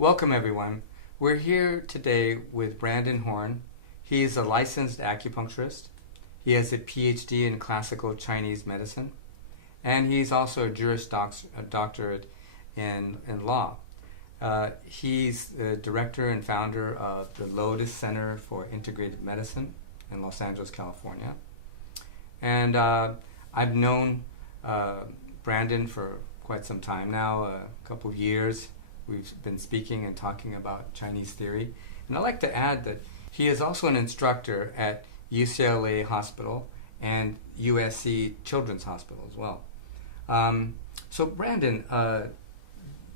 Welcome, everyone. We're here today with Brandon Horn. He's a licensed acupuncturist. He has a PhD in classical Chinese medicine, and he's also a doctorate in law. He's the director and founder of the Lotus Center for Integrated Medicine in Los Angeles, California. And I've known Brandon for quite some time now, a couple of years. We've been speaking and talking about Chinese theory. And I'd like to add that he is also an instructor at UCLA Hospital and USC Children's Hospital as well. So Brandon,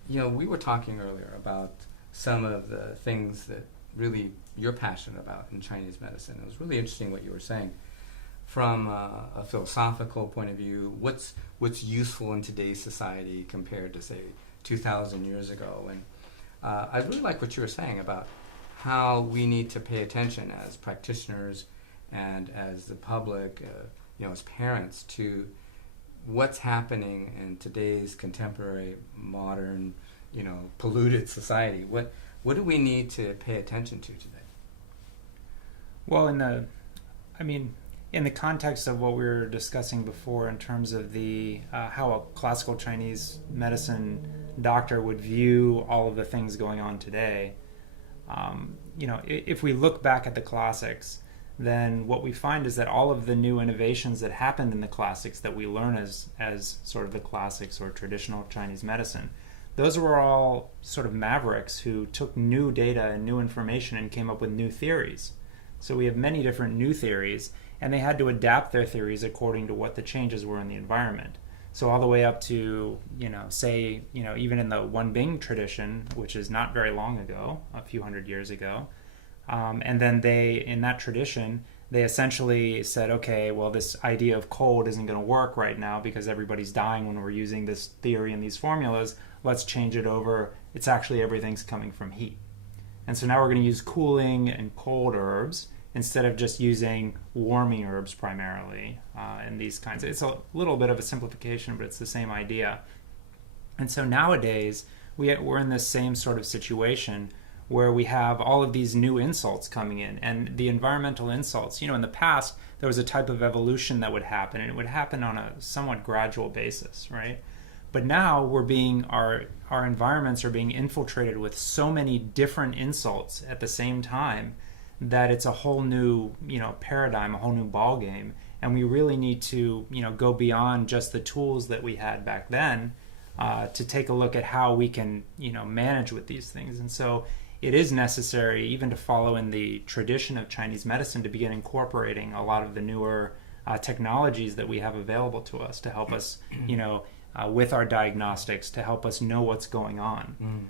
we were talking earlier about some of the things that really you're passionate about in Chinese medicine. It was really interesting what you were saying. From a philosophical point of view, what's useful in today's society compared to, say, 2,000 years ago. And I really like what you were saying about how we need to pay attention as practitioners and as the public, as parents, to what's happening in today's contemporary, modern, polluted society. What do we need to pay attention to today? Well, in the context of what we were discussing before, in terms of the how a classical Chinese medicine doctor would view all of the things going on today, if we look back at the classics, then what we find is that all of the new innovations that happened in the classics that we learn as sort of the classics or traditional Chinese medicine, those were all sort of mavericks who took new data and new information and came up with new theories. So we have many different new theories, and they had to adapt their theories according to what the changes were in the environment. So all the way up to, even in the Wenbing tradition, which is not very long ago, a few hundred years ago, and then in that tradition, they essentially said, okay, well, this idea of cold isn't going to work right now because everybody's dying when we're using this theory and these formulas. Let's change it over. It's actually everything's coming from heat. And so now we're going to use cooling and cold herbs instead of just using warming herbs primarily, and these kinds. It's a little bit of a simplification, but it's the same idea. And so nowadays, we're in this same sort of situation where we have all of these new insults coming in, and the environmental insults. In the past, there was a type of evolution that would happen, and it would happen on a somewhat gradual basis, right? But now our environments are being infiltrated with so many different insults at the same time that it's a whole new, paradigm, a whole new ball game, and we really need to, go beyond just the tools that we had back then to take a look at how we can, manage with these things. And so it is necessary, even to follow in the tradition of Chinese medicine, to begin incorporating a lot of the newer technologies that we have available to us to help us, with our diagnostics, to help us know what's going on.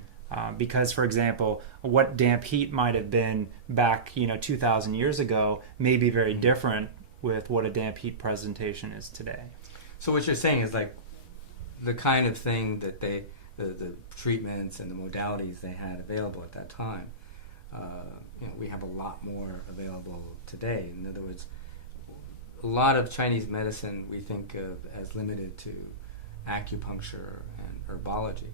Because, for example, what damp heat might have been back, 2,000 years ago may be very different with what a damp heat presentation is today. So what you're saying is like the kind of thing that the treatments and the modalities they had available at that time, we have a lot more available today. In other words, a lot of Chinese medicine we think of as limited to acupuncture and herbology.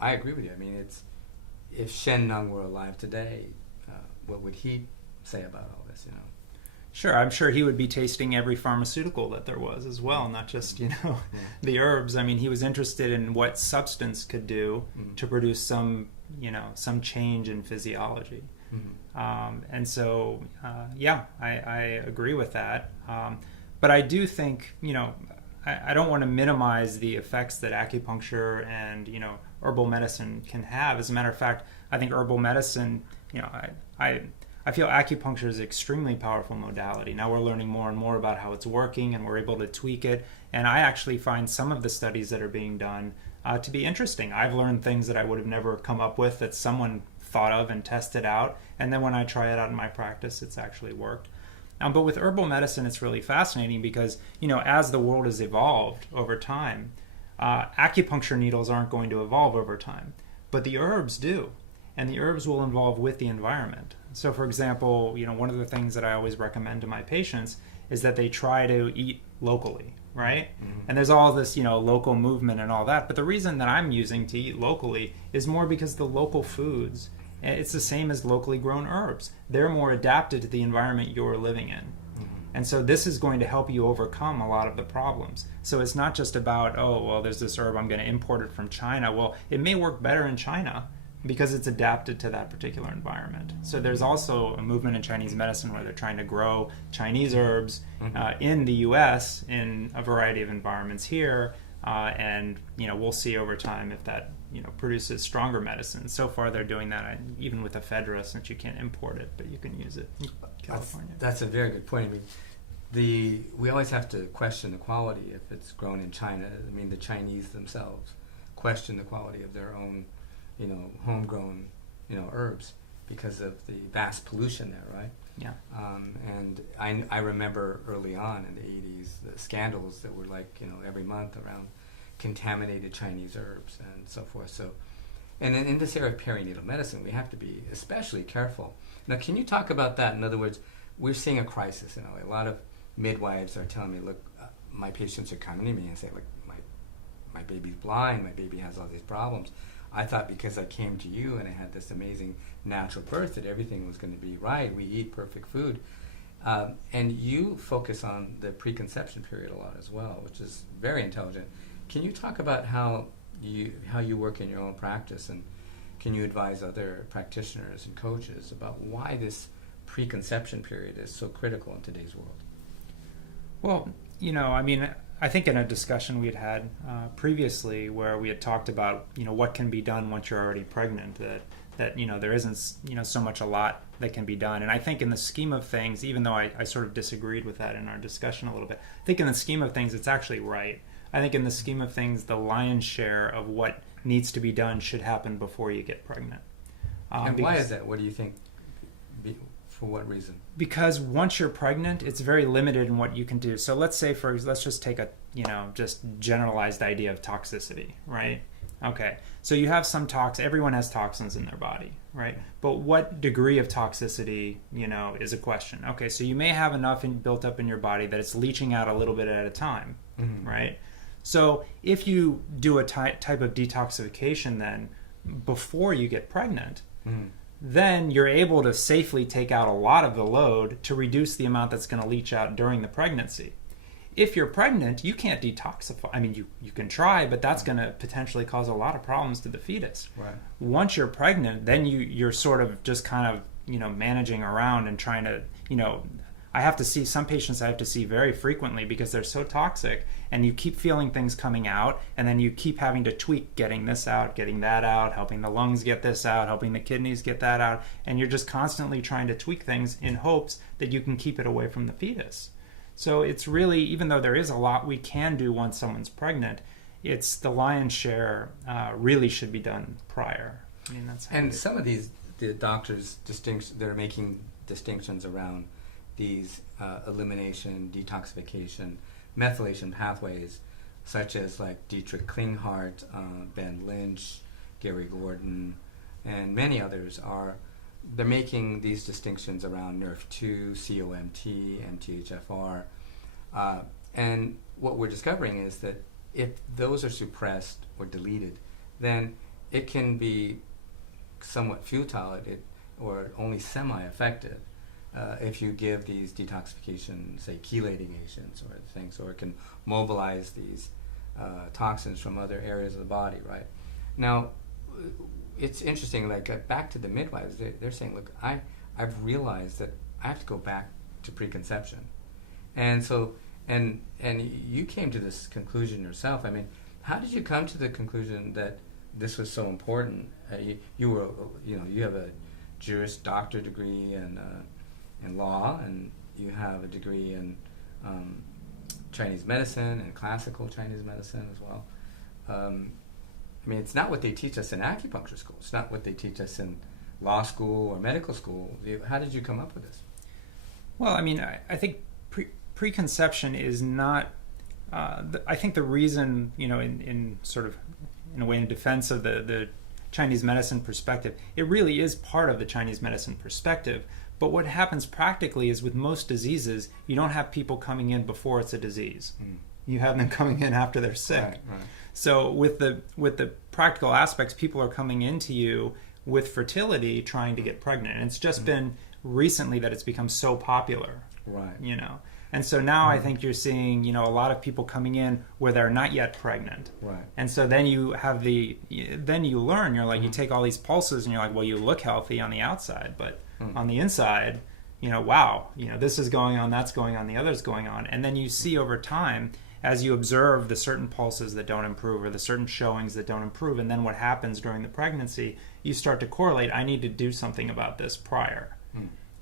I agree with you. I mean, if Shen Nung were alive today, what would he say about all this? Sure, I'm sure he would be tasting every pharmaceutical that there was as well, not just the herbs. I mean, he was interested in what substance could do to produce some change in physiology. And so, I agree with that. But I do think I don't want to minimize the effects that acupuncture and herbal medicine can have. As a matter of fact, I think herbal medicine, I feel acupuncture is an extremely powerful modality. Now we're learning more and more about how it's working, and we're able to tweak it. And I actually find some of the studies that are being done to be interesting. I've learned things that I would have never come up with that someone thought of and tested out. And then when I try it out in my practice, it's actually worked. But with herbal medicine, it's really fascinating because, as the world has evolved over time, acupuncture needles aren't going to evolve over time, but the herbs do. And the herbs will evolve with the environment. So, for example, one of the things that I always recommend to my patients is that they try to eat locally, right? And there's all this, local movement and all that. But the reason that I'm using to eat locally is more because the local foods, it's the same as locally grown herbs. They're more adapted to the environment you're living in. And so this is going to help you overcome a lot of the problems. So it's not just about, oh, well, there's this herb, I'm going to import it from China. Well, it may work better in China because it's adapted to that particular environment. So there's also a movement in Chinese medicine where they're trying to grow Chinese herbs in the U.S. in a variety of environments here. And we'll see over time if that produces stronger medicine. So far they're doing that even with ephedra, since you can't import it, but you can use it in California. That's a very good point. I mean, we always have to question the quality if it's grown in China. I mean, the Chinese themselves question the quality of their own, homegrown, herbs because of the vast pollution there, right? Yeah. And I remember early on in the 80s the scandals that were like, every month around contaminated Chinese herbs and so forth. So, and in this area of perinatal medicine, we have to be especially careful. Now, can you talk about that? In other words, we're seeing a crisis. A lot of midwives are telling me, look, my patients are coming to me and say, look, my baby's blind, my baby has all these problems. I thought because I came to you and I had this amazing natural birth that everything was going to be right. We eat perfect food. And you focus on the preconception period a lot as well, which is very intelligent. Can you talk about how you work in your own practice, and can you advise other practitioners and coaches about why this preconception period is so critical in today's world? Well, I think in a discussion we had previously where we had talked about, what can be done once you're already pregnant, that there isn't, so much a lot that can be done. And I think in the scheme of things, even though I sort of disagreed with that in our discussion a little bit, I think in the scheme of things, it's actually right. I think in the scheme of things, the lion's share of what needs to be done should happen before you get pregnant. And why is that? What do you think? For what reason? Because once you're pregnant, it's very limited in what you can do. So let's say, let's just take a, just generalized idea of toxicity, right? Okay, so you have some everyone has toxins in their body, right? But what degree of toxicity, is a question. Okay, so you may have enough built up in your body that it's leaching out a little bit at a time, right? So if you do a type of detoxification then before you get pregnant, then you're able to safely take out a lot of the load to reduce the amount that's going to leach out during the pregnancy. If you're pregnant, you can't detoxify. I mean, you can try, but that's going to potentially cause a lot of problems to the fetus. Right. Once you're pregnant, then you're sort of just kind of, managing around and trying to, some patients I have to see very frequently because they're so toxic, and you keep feeling things coming out, and then you keep having to tweak getting this out, getting that out, helping the lungs get this out, helping the kidneys get that out, and you're just constantly trying to tweak things in hopes that you can keep it away from the fetus. So it's really, even though there is a lot we can do once someone's pregnant, it's the lion's share really should be done prior. I mean, that's and some of the doctors they're making distinctions around these elimination, detoxification, methylation pathways, such as like Dietrich Klinghardt, Ben Lynch, Gary Gordon, and many others they're making these distinctions around NRF2, COMT, MTHFR, and what we're discovering is that if those are suppressed or deleted, then it can be somewhat futile or only semi-effective if you give these detoxification, say, chelating agents or things, or it can mobilize these toxins from other areas of the body, right? Now, it's interesting, like back to the midwives, they're saying, look, I've realized that I have to go back to preconception. And so, and you came to this conclusion yourself. I mean, how did you come to the conclusion that this was so important? You have a Juris Doctor degree in law, and you have a degree in Chinese medicine and classical Chinese medicine as well. I mean, it's not what they teach us in acupuncture school. It's not what they teach us in law school or medical school. How did you come up with this? Well, I mean, I think preconception is not. I think the reason, in sort of, in a way, in defense of the Chinese medicine perspective, it really is part of the Chinese medicine perspective. But what happens practically is with most diseases, you don't have people coming in before it's a disease, You have them coming in after they're sick. Right. So with the practical aspects, people are coming into you with fertility trying to get pregnant. And it's just been recently that it's become so popular. Right. You know. And so now I think you're seeing, you know, a lot of people coming in where they're not yet pregnant. Right. And so then you have then you learn, you're like, you take all these pulses and you're like, well, you look healthy on the outside, but on the inside, you know, wow, you know, this is going on, that's going on, the other's going on. And then you see over time, as you observe the certain pulses that don't improve or the certain showings that don't improve, and then what happens during the pregnancy, you start to correlate, I need to do something about this prior.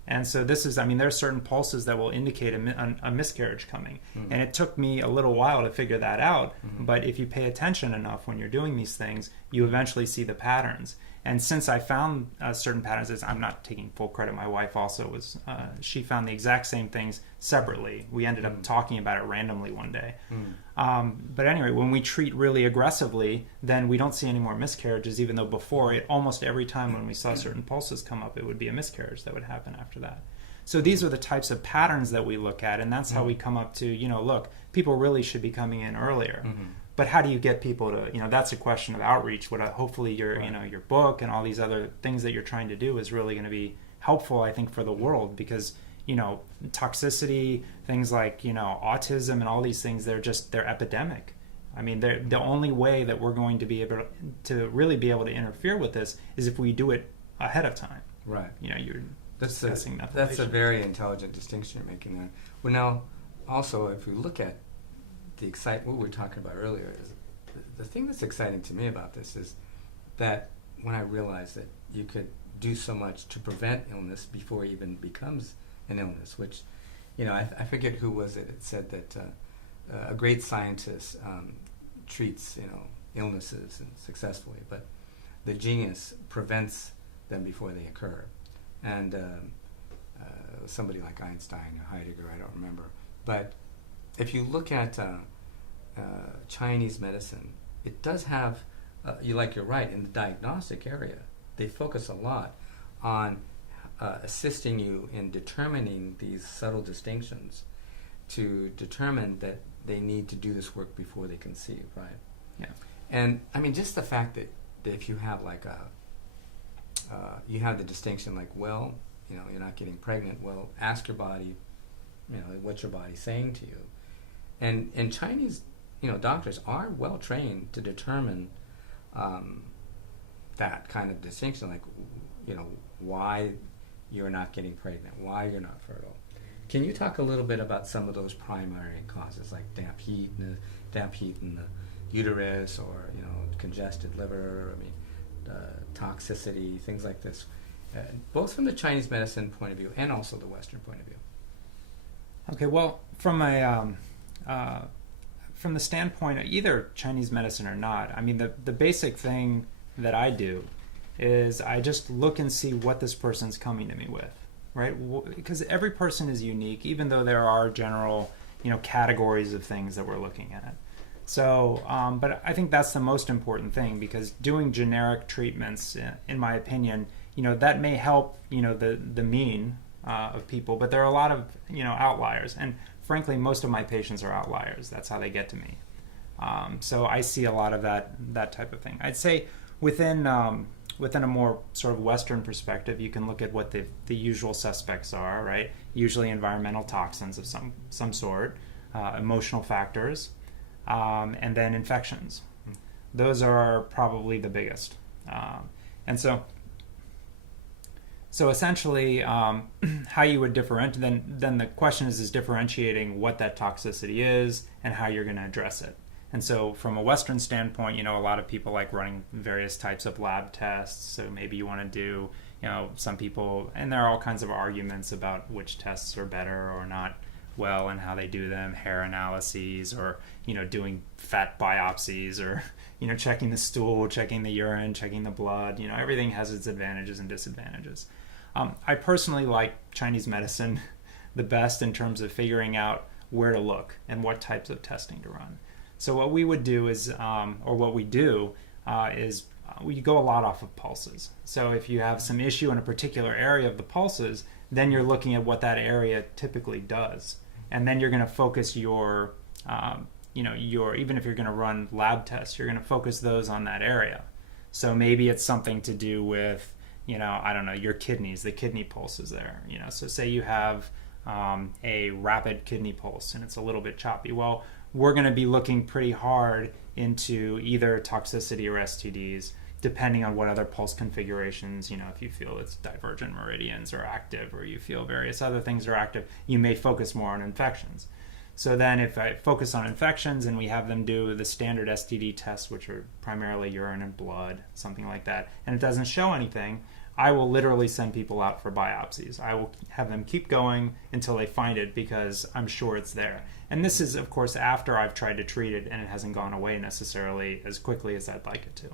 And so this is, I mean, there are certain pulses that will indicate a miscarriage coming. And it took me a little while to figure that out. But if you pay attention enough when you're doing these things, you eventually see the patterns. And since I found certain patterns, I'm not taking full credit. My wife also was, she found the exact same things separately. We ended up talking about it randomly one day. But anyway, when we treat really aggressively, then we don't see any more miscarriages, even though before it, almost every time when we saw certain pulses come up, it would be a miscarriage that would happen after that. So these are the types of patterns that we look at, and that's how we come up to, you know, look, people really should be coming in earlier. But how do you get people to, you know, that's a question of outreach. What hopefully your, you know, your book and all these other things that you're trying to do is really going to be helpful, I think, for the world, because, you know, toxicity, things like, you know, autism and all these things, they're epidemic. I mean, the only way that we're going to be able to really be able to interfere with this is if we do it ahead of time. Right. You know, you're that's discussing that's a very intelligent distinction you're making there. Well, now, also, if we look at what we were talking about earlier, is the thing that's exciting to me about this is that when I realized that you could do so much to prevent illness before it even becomes an illness, which, you know, I forget who was it. It said that a great scientist treats, you know, illnesses and successfully, but the genius prevents them before they occur. And somebody like Einstein or Heidegger, I don't remember, but if you look at Chinese medicine, it does have, you're right, in the diagnostic area, they focus a lot on assisting you in determining these subtle distinctions to determine that they need to do this work before they conceive, right? Yeah. And, I mean, just the fact that if you have like you have the distinction like, well, you know, you're not getting pregnant, well, ask your body, you know, what's your body saying to you? And Chinese, you know, doctors are well trained to determine that kind of distinction, like, you know, why you're not getting pregnant, why you're not fertile. Can you talk a little bit about some of those primary causes, like damp heat in the uterus, or, you know, congested liver? I mean, toxicity, things like this, both from the Chinese medicine point of view and also the Western point of view. Okay, well, from the standpoint of either Chinese medicine or not, I mean, the basic thing that I do is I just look and see what this person's coming to me with, right? Because every person is unique, even though there are general, you know, categories of things that we're looking at. So, but I think that's the most important thing, because doing generic treatments, in my opinion, you know, that may help, you know, the mean of people, but there are a lot of, you know, outliers. And frankly, most of my patients are outliers. That's how they get to me. So I see a lot of that type of thing. I'd say within a more sort of Western perspective, you can look at what the usual suspects are, right? Usually environmental toxins of some sort, emotional factors, and then infections. Those are probably the biggest. And so essentially, how you would differentiate, then the question is differentiating what that toxicity is and how you're going to address it. And so from a Western standpoint, you know, a lot of people like running various types of lab tests. So maybe you want to do, you know, some people, and there are all kinds of arguments about which tests are better or not well and how they do them, hair analyses, or, you know, doing fat biopsies, or, you know, checking the stool, checking the urine, checking the blood. You know, everything has its advantages and disadvantages. I personally like Chinese medicine the best in terms of figuring out where to look and what types of testing to run. So what we would do is, or what we do is we go a lot off of pulses. So if you have some issue in a particular area of the pulses, then you're looking at what that area typically does. And then you're going to focus your even if you're going to run lab tests, you're going to focus those on that area. So maybe it's something to do with, I don't know, your kidneys, the kidney pulse is there. So say you have a rapid kidney pulse and it's a little bit choppy. Well, we're going to be looking pretty hard into either toxicity or STDs, depending on what other pulse configurations, if you feel it's divergent meridians are active or you feel various other things are active, you may focus more on infections. So then if I focus on infections and we have them do the standard STD tests, which are primarily urine and blood, something like that, and it doesn't show anything, I will literally send people out for biopsies. I will have them keep going until they find it because I'm sure it's there. And this is, of course, after I've tried to treat it and it hasn't gone away necessarily as quickly as I'd like it to.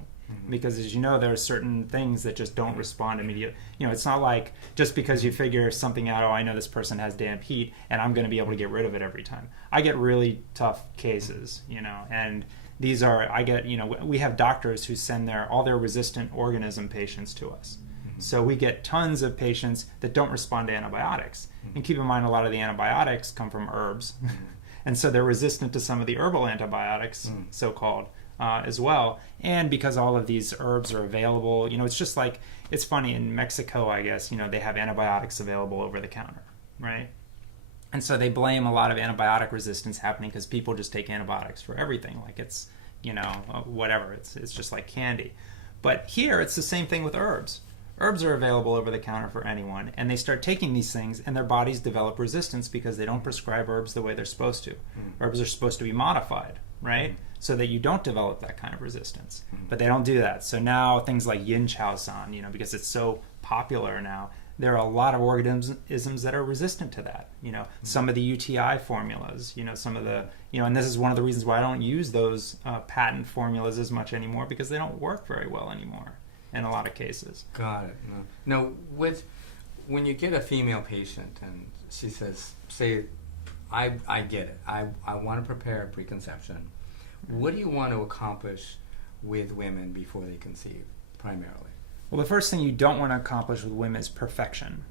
Because as you know, there are certain things that just don't respond immediately. It's not like just because you figure something out, I know this person has damp heat and I'm going to be able to get rid of it every time. I get really tough cases, and these are, we have doctors who send all their resistant organism patients to us. So we get tons of patients that don't respond to antibiotics. And keep in mind, a lot of the antibiotics come from herbs. And so they're resistant to some of the herbal antibiotics, so-called, as well. And because all of these herbs are available, it's just like, it's funny, in Mexico, I guess, they have antibiotics available over the counter, right? And so they blame a lot of antibiotic resistance happening because people just take antibiotics for everything. Like it's, whatever, it's just like candy. But here, it's the same thing with herbs. Herbs are available over the counter for anyone, and they start taking these things, and their bodies develop resistance because they don't prescribe herbs the way they're supposed to. Herbs are supposed to be modified, right? So that you don't develop that kind of resistance. But they don't do that. So now things like yin chow san, because it's so popular now, there are a lot of organisms that are resistant to that. Some of the UTI formulas, some of the, and this is one of the reasons why I don't use those patent formulas as much anymore, because they don't work very well anymore in a lot of cases. Got it. No, when you get a female patient and she says, say, I get it, I want to prepare preconception. What do you want to accomplish with women before they conceive, primarily? Well, the first thing you don't want to accomplish with women is perfection,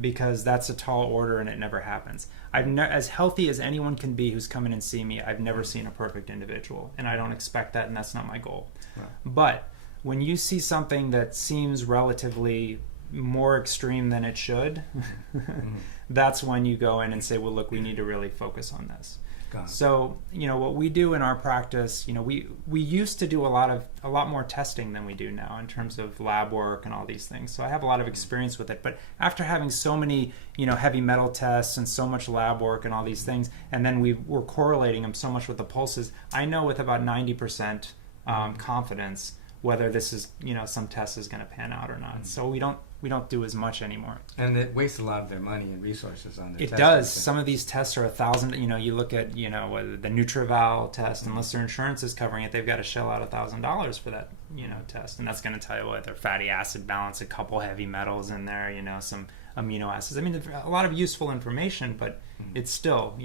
because that's a tall order and it never happens. As healthy as anyone can be who's come in and see me, I've never seen a perfect individual, and I don't expect that, and that's not my goal. Right. But when you see something that seems relatively more extreme than it should, that's when you go in and say, well, look, we need to really focus on this. So, what we do in our practice, we used to do a lot more testing than we do now in terms of lab work and all these things. So I have a lot of experience with it. But after having so many, heavy metal tests and so much lab work and all these things, and then we're correlating them so much with the pulses, I know with about 90% confidence whether this is, some test is going to pan out or not. So we don't do as much anymore. And it wastes a lot of their money and resources on their tests. It does. Some of these tests are $1,000. You look at, the Nutrival test, unless their insurance is covering it, they've got to shell out $1,000 for that, test. And that's going to tell you what their fatty acid balance, a couple heavy metals in there, some amino acids. I mean, a lot of useful information, but it's still,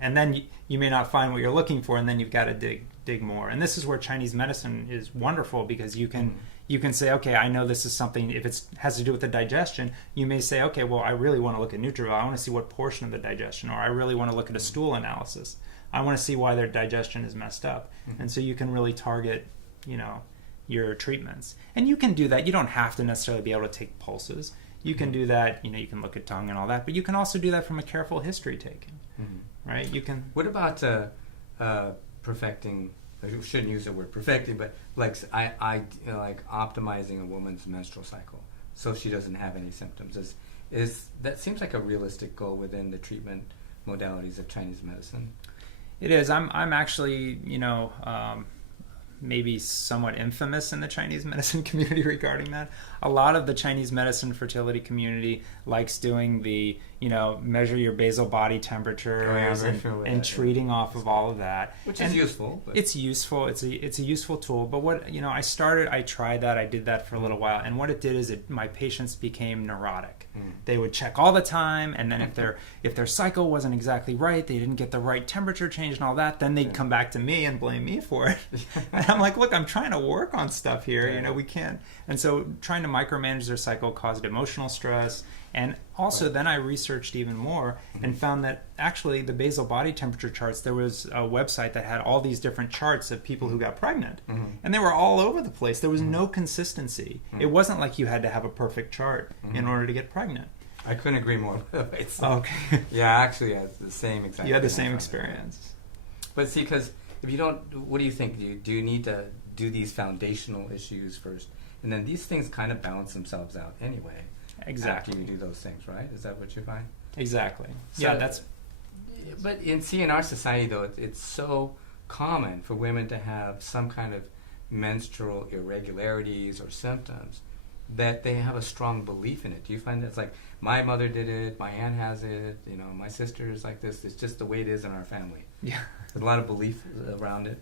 and then you may not find what you're looking for, and then you've got to dig more. And this is where Chinese medicine is wonderful, because you can say, okay, I know this is something, if it has to do with the digestion, you may say, okay, well, I really want to look at Nutrival. I want to see what portion of the digestion, or I really want to look at a stool analysis. I want to see why their digestion is messed up. And so you can really target, your treatments. And you can do that. You don't have to necessarily be able to take pulses. You can do that, you can look at tongue and all that, but you can also do that from a careful history taking, right? You can. What about perfecting? I shouldn't use the word perfecting, but like like optimizing a woman's menstrual cycle so she doesn't have any symptoms. Is that seems like a realistic goal within the treatment modalities of Chinese medicine? It is. I'm actually, maybe somewhat infamous in the Chinese medicine community regarding that. A lot of the Chinese medicine fertility community likes doing the, measure your basal body temperatures and treating off of all of that. Which is useful. But. It's useful. It's a useful tool. But what, I tried that. I did that for a little while. And what it did is my patients became neurotic. They would check all the time. And then if their cycle wasn't exactly right, they didn't get the right temperature change and all that, then they'd come back to me and blame me for it. And I'm like, look, I'm trying to work on stuff here. We can't. And so trying to micromanage their cycle caused emotional stress, And also then I researched even more and found that actually the basal body temperature charts, there was a website that had all these different charts of people who got pregnant. And they were all over the place. There was no consistency. It wasn't like you had to have a perfect chart in order to get pregnant. I couldn't agree more. Okay. Yeah, actually, I had the same exact. You had the same experience. But see, because if you don't, what do you think? Do you need to do these foundational issues first, and then these things kind of balance themselves out anyway? Exactly. After you do those things, right? Is that what you find? Exactly. So, yeah, that's. But in our society, though, it's so common for women to have some kind of menstrual irregularities or symptoms that they have a strong belief in it. Do you find that it's like, my mother did it, my aunt has it, my sister is like this, it's just the way it is in our family? Yeah. There's a lot of belief around it.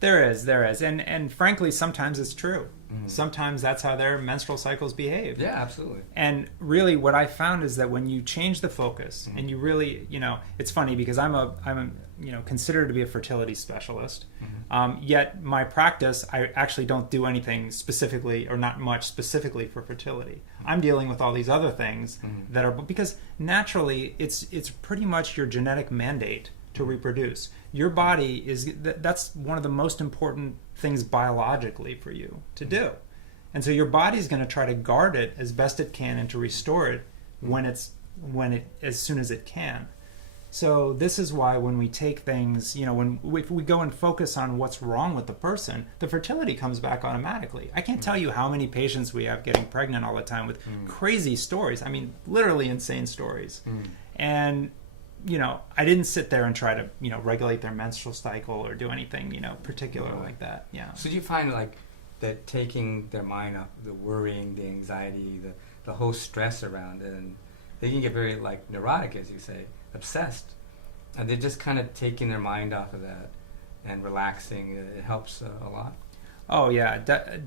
There is. And frankly, sometimes it's true. Sometimes that's how their menstrual cycles behave. Yeah, absolutely. And really what I found is that when you change the focus and you really, it's funny because I'm considered to be a fertility specialist. Yet my practice, I actually don't do anything specifically or not much specifically for fertility. I'm dealing with all these other things that are, because naturally it's pretty much your genetic mandate to reproduce. Your body that's one of the most important things biologically for you to do. And so your body's going to try to guard it as best it can and to restore it as soon as it can. So this is why when we take things, if we go and focus on what's wrong with the person, the fertility comes back automatically. I can't tell you how many patients we have getting pregnant all the time with crazy stories. I mean, literally insane stories. And I didn't sit there and try to, regulate their menstrual cycle or do anything, particular like that. Yeah. So do you find like that taking their mind off the worrying, the anxiety, the whole stress around it, and they can get very like neurotic, as you say, obsessed, and they're just kind of taking their mind off of that and relaxing. It helps a lot. Oh yeah,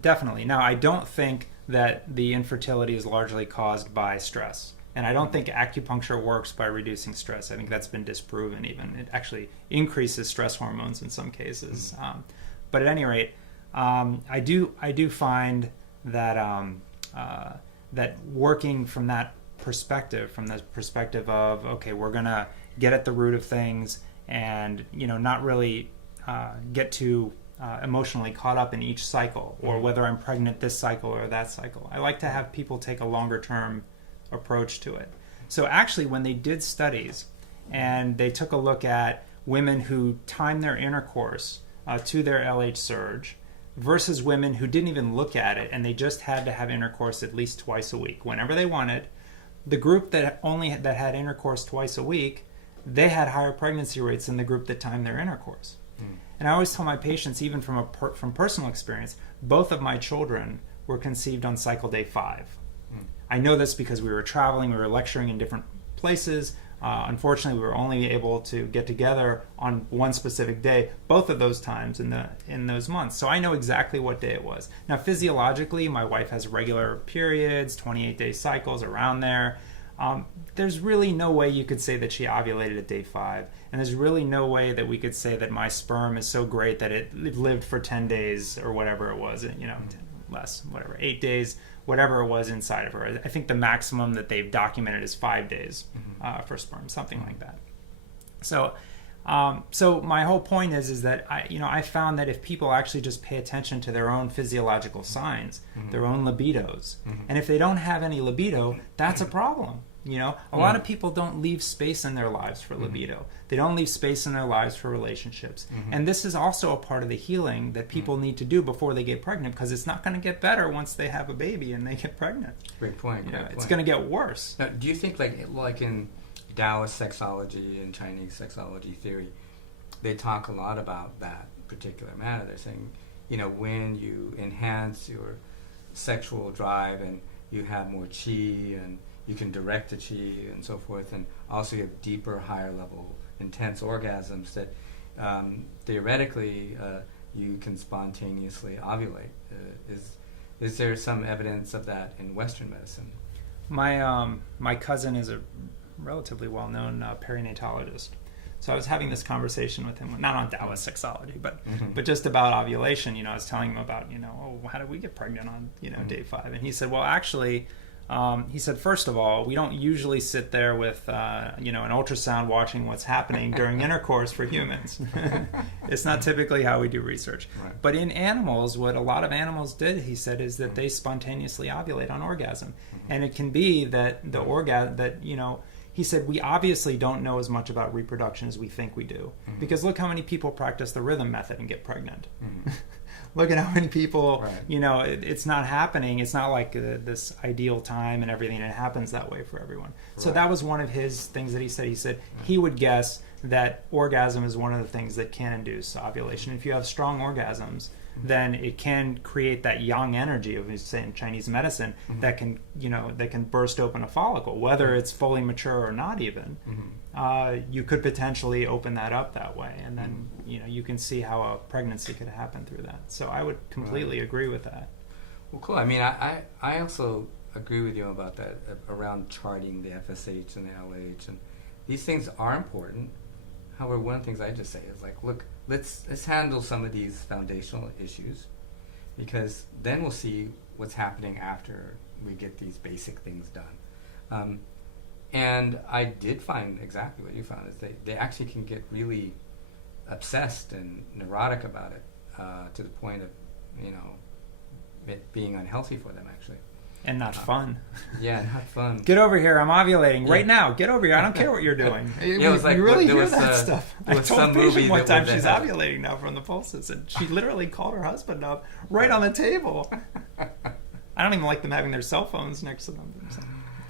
definitely. Now I don't think that the infertility is largely caused by stress. And I don't think acupuncture works by reducing stress. I think that's been disproven even. It actually increases stress hormones in some cases. But at any rate, I do find that that working from that perspective, from the perspective of, okay, we're going to get at the root of things and, not really get too emotionally caught up in each cycle or whether I'm pregnant this cycle or that cycle. I like to have people take a longer term approach to it. So actually when they did studies and they took a look at women who timed their intercourse to their LH surge versus women who didn't even look at it and they just had to have intercourse at least twice a week whenever they wanted, the group that had intercourse twice a week, they had higher pregnancy rates than the group that timed their intercourse. And I always tell my patients, even from personal experience, both of my children were conceived on cycle day 5. I know this because we were traveling, we were lecturing in different places. Unfortunately, we were only able to get together on one specific day, both of those times in those months. So I know exactly what day it was. Now, physiologically, my wife has regular periods, 28-day cycles around there. There's really no way you could say that she ovulated at day 5. And there's really no way that we could say that my sperm is so great that it lived for 10 days or whatever it was, 8 days, whatever it was inside of her. I think the maximum that they've documented is 5 days for sperm, something like that. So my whole point is that I found that if people actually just pay attention to their own physiological signs, their own libidos, and if they don't have any libido, that's a problem. A lot of people don't leave space in their lives for libido. They don't leave space in their lives for relationships. And this is also a part of the healing that people need to do before they get pregnant, because it's not going to get better once they have a baby and they get pregnant. Great point. It's going to get worse. Now, do you think like in Taoist sexology and Chinese sexology theory, they talk a lot about that particular matter? They're saying, when you enhance your sexual drive and you have more qi and you can direct the qi and so forth, and also you have deeper, higher level, intense orgasms that theoretically you can spontaneously ovulate. Is there some evidence of that in Western medicine? My cousin is a relatively well-known perinatologist. So I was having this conversation with him, not on Taoist sexology, but just about ovulation. I was telling him about, how did we get pregnant on, day 5? And he said, well, actually, he said, first of all, we don't usually sit there with, an ultrasound watching what's happening during intercourse for humans. It's not typically how we do research. Right. But in animals, what a lot of animals did, he said, is that they spontaneously ovulate on orgasm. And it can be that the orgasm, he said, we obviously don't know as much about reproduction as we think we do. Because look how many people practice the rhythm method and get pregnant. Look at how many people, right. It's not happening. It's not like this ideal time and everything. It happens that way for everyone. Right. So that was one of his things that he said. He said he would guess that orgasm is one of the things that can induce ovulation. If you have strong orgasms, then it can create that yang energy, of say in Chinese medicine, that can burst open a follicle, whether it's fully mature or not even. You could potentially open that up that way, and then you can see how a pregnancy could happen through that. So I would completely agree with that. Well, cool. I mean, I also agree with you about that, around charting the FSH and the LH, and these things are important. However, one of the things I just say is like, look, let's handle some of these foundational issues, because then we'll see what's happening after we get these basic things done. And I did find exactly what you found, is they actually can get really obsessed and neurotic about it, to the point of it being unhealthy for them, actually. And not fun. Yeah, not fun. Get over here, I'm ovulating right now. Get over here, I don't care what you're doing. It was like, you really hear was that stuff. I was told some a patient movie one time that she's ovulating now from the pulses, and she literally called her husband up right on the table. I don't even like them having their cell phones next to them. So,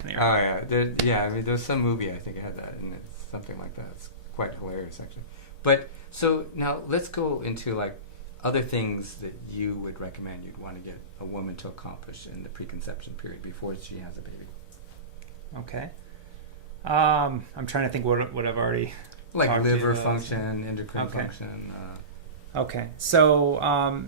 anyway. Oh yeah, I mean, there's some movie I think it had that, and it's something like that. It's quite hilarious, actually. But so now let's go into like other things that you would recommend you'd want to get a woman to accomplish in the preconception period before she has a baby. Okay. I'm trying to think what I've already like liver function, endocrine function. Okay. So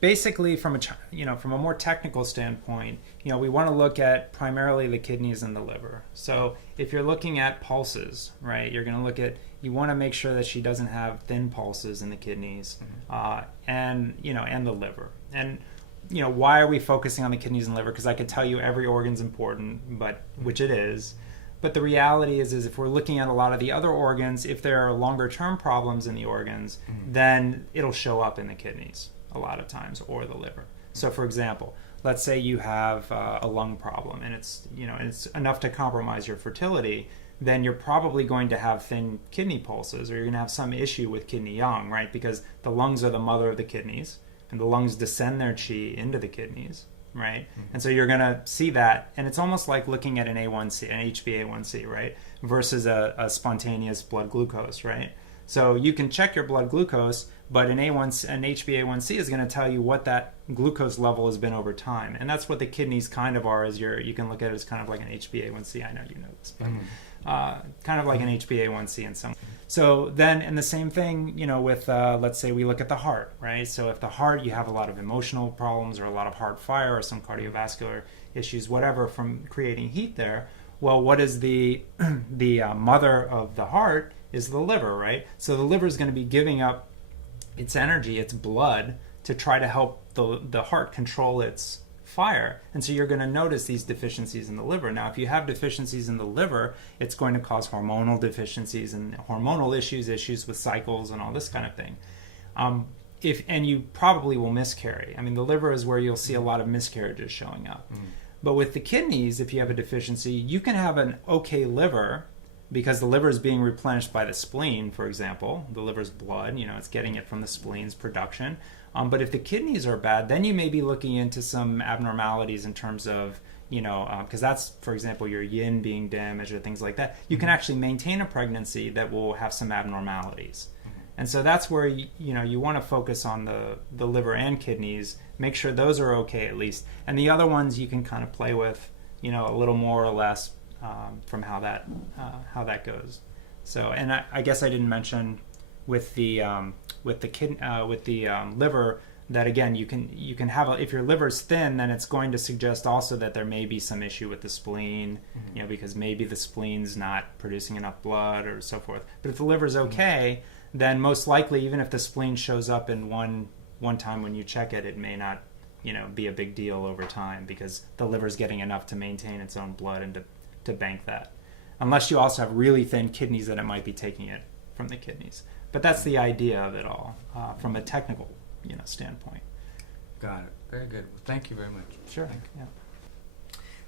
basically from a more technical standpoint, we want to look at primarily the kidneys and the liver. So if you're looking at pulses, right, you're going to look at, you want to make sure that she doesn't have thin pulses in the kidneys, and the liver. And why are we focusing on the kidneys and liver? Because I could tell you every organ's important, which it is. But the reality is if we're looking at a lot of the other organs, if there are longer term problems in the organs, then it'll show up in the kidneys a lot of times, or the liver. So for example, let's say you have a lung problem, and it's enough to compromise your fertility, then you're probably going to have thin kidney pulses, or you're going to have some issue with kidney yang, right? Because the lungs are the mother of the kidneys, and the lungs descend their qi into the kidneys, right? And so you're going to see that, and it's almost like looking at an A1C, an HbA1c, right? Versus a spontaneous blood glucose, right? So you can check your blood glucose, but an HbA1c is going to tell you what that glucose level has been over time. And that's what the kidneys kind of are, you can look at it as kind of like an HbA1c. I know you know this, but kind of like an HbA1c in some. So then, and the same thing, with, let's say we look at the heart, right? So if the heart, you have a lot of emotional problems or a lot of heart fire or some cardiovascular issues, whatever, from creating heat there, well, what is the mother of the heart is the liver, right? So the liver is going to be giving up its energy, its blood, to try to help the heart control its fire. And so you're going to notice these deficiencies in the liver. Now, if you have deficiencies in the liver, it's going to cause hormonal deficiencies and hormonal issues with cycles and all this kind of thing. And you probably will miscarry. I mean, the liver is where you'll see a lot of miscarriages showing up. But with the kidneys, if you have a deficiency, you can have an okay liver, because the liver is being replenished by the spleen, for example. The liver's blood, it's getting it from the spleen's production. But if the kidneys are bad, then you may be looking into some abnormalities in terms of, because that's, for example, your yin being damaged or things like that. You can actually maintain a pregnancy that will have some abnormalities. And so that's where, you want to focus on the liver and kidneys, make sure those are okay at least. And the other ones you can kind of play with, a little more or less, from how that goes. So, and I guess I didn't mention with the liver that, again, you can have if your liver's thin, then it's going to suggest also that there may be some issue with the spleen, because maybe the spleen's not producing enough blood or so forth. But if the liver's okay, then most likely, even if the spleen shows up in one time when you check it, it may not be a big deal over time because the liver's getting enough to maintain its own blood and to bank that. Unless you also have really thin kidneys, that it might be taking it from the kidneys. But that's the idea of it all from a technical standpoint. Got it. Very good. Well, thank you very much. Sure. Yeah.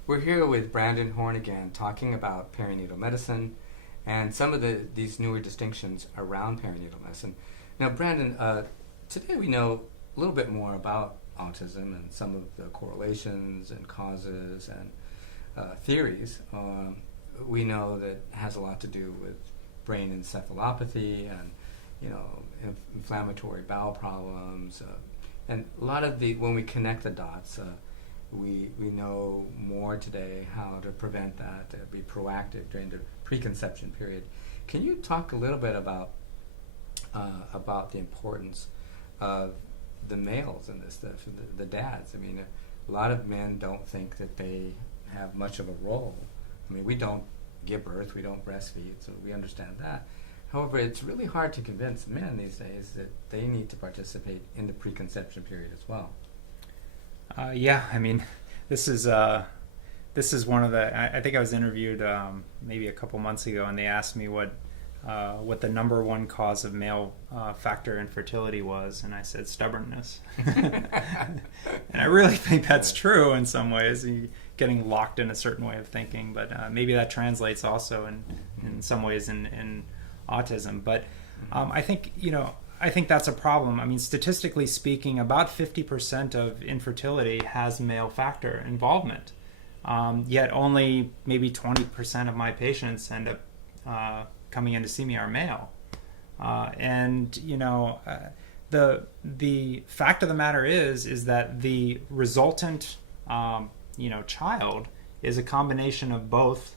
We're here with Brandon Horn again, talking about perinatal medicine and some of these newer distinctions around perinatal medicine. Now, Brandon, today we know a little bit more about autism and some of the correlations and causes and theories. We know that it has a lot to do with brain encephalopathy and inflammatory bowel problems, and a lot of when we connect the dots, we know more today how to prevent that, to be proactive during the preconception period. Can you talk a little bit about the importance of the males in this, the dads? I mean, a lot of men don't think that they have much of a role. I mean, we don't give birth, we don't breastfeed, so we understand that. However, it's really hard to convince men these days that they need to participate in the preconception period as well. Yeah, I mean, this is one of the. I think I was interviewed maybe a couple months ago, and they asked me what the number one cause of male factor infertility was, and I said stubbornness. And I really think that's true in some ways. Getting locked in a certain way of thinking, but maybe that translates also in some ways in autism. But I think that's a problem. I mean, statistically speaking, about 50% of infertility has male factor involvement. Yet only maybe 20% of my patients end up coming in to see me are male. The fact of the matter is that the resultant child is a combination of both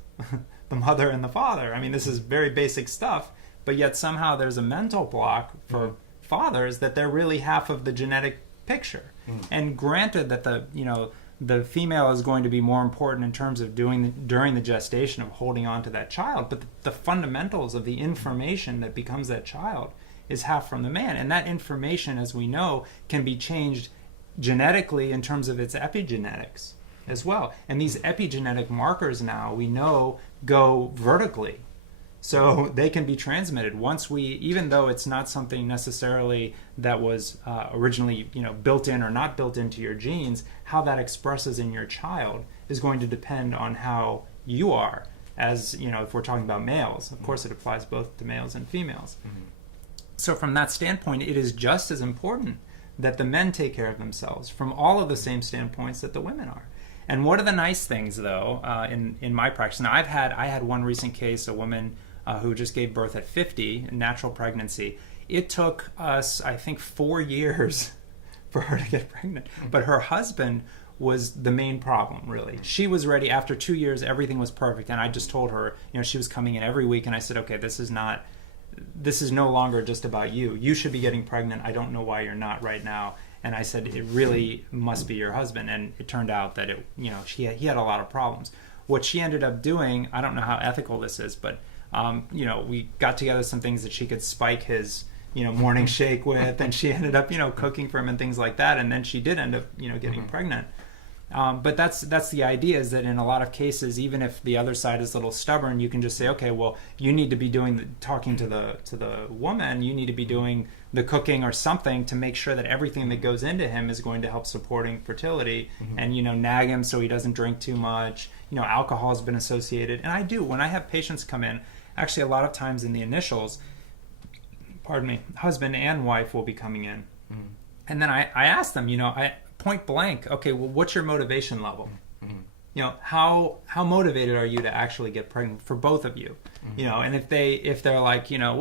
the mother and the father. I mean, this is very basic stuff, but yet somehow there's a mental block for fathers that they're really half of the genetic picture. And granted that the female is going to be more important in terms of during the gestation of holding on to that child, but the fundamentals of the information that becomes that child is half from the man. And that information, as we know, can be changed genetically in terms of its epigenetics as well. And these epigenetic markers now, we know, go vertically. So they can be transmitted even though it's not something necessarily that was originally, built in or not built into your genes, how that expresses in your child is going to depend on how you are. As, if we're talking about males, of course it applies both to males and females. Mm-hmm. So from that standpoint, it is just as important that the men take care of themselves from all of the same standpoints that the women are. And one of the nice things, though, in my practice, now I had one recent case, a woman who just gave birth at 50, natural pregnancy. It took us, I think, 4 years for her to get pregnant. But her husband was the main problem, really. She was ready. After 2 years, everything was perfect. And I just told her, she was coming in every week. And I said, okay, this is no longer just about you. You should be getting pregnant. I don't know why you're not right now. And I said, it really must be your husband. And it turned out that he had a lot of problems. What she ended up doing, I don't know how ethical this is, but we got together some things that she could spike his morning shake with, and she ended up cooking for him and things like that. And then she did end up getting pregnant. But that's the idea, is that in a lot of cases, even if the other side is a little stubborn, you can just say, okay, well, you need to be talking to the woman, you need to be doing the cooking or something to make sure that everything that goes into him is going to help supporting fertility. Mm-hmm. And nag him so he doesn't drink too much. Alcohol has been associated, and I do when I have patients come in. Actually, a lot of times in the initials, husband and wife will be coming in, and then I ask them, point blank, okay, well, what's your motivation level? Mm-hmm. How motivated are you to actually get pregnant for both of you? Mm-hmm. And if they're like, we kind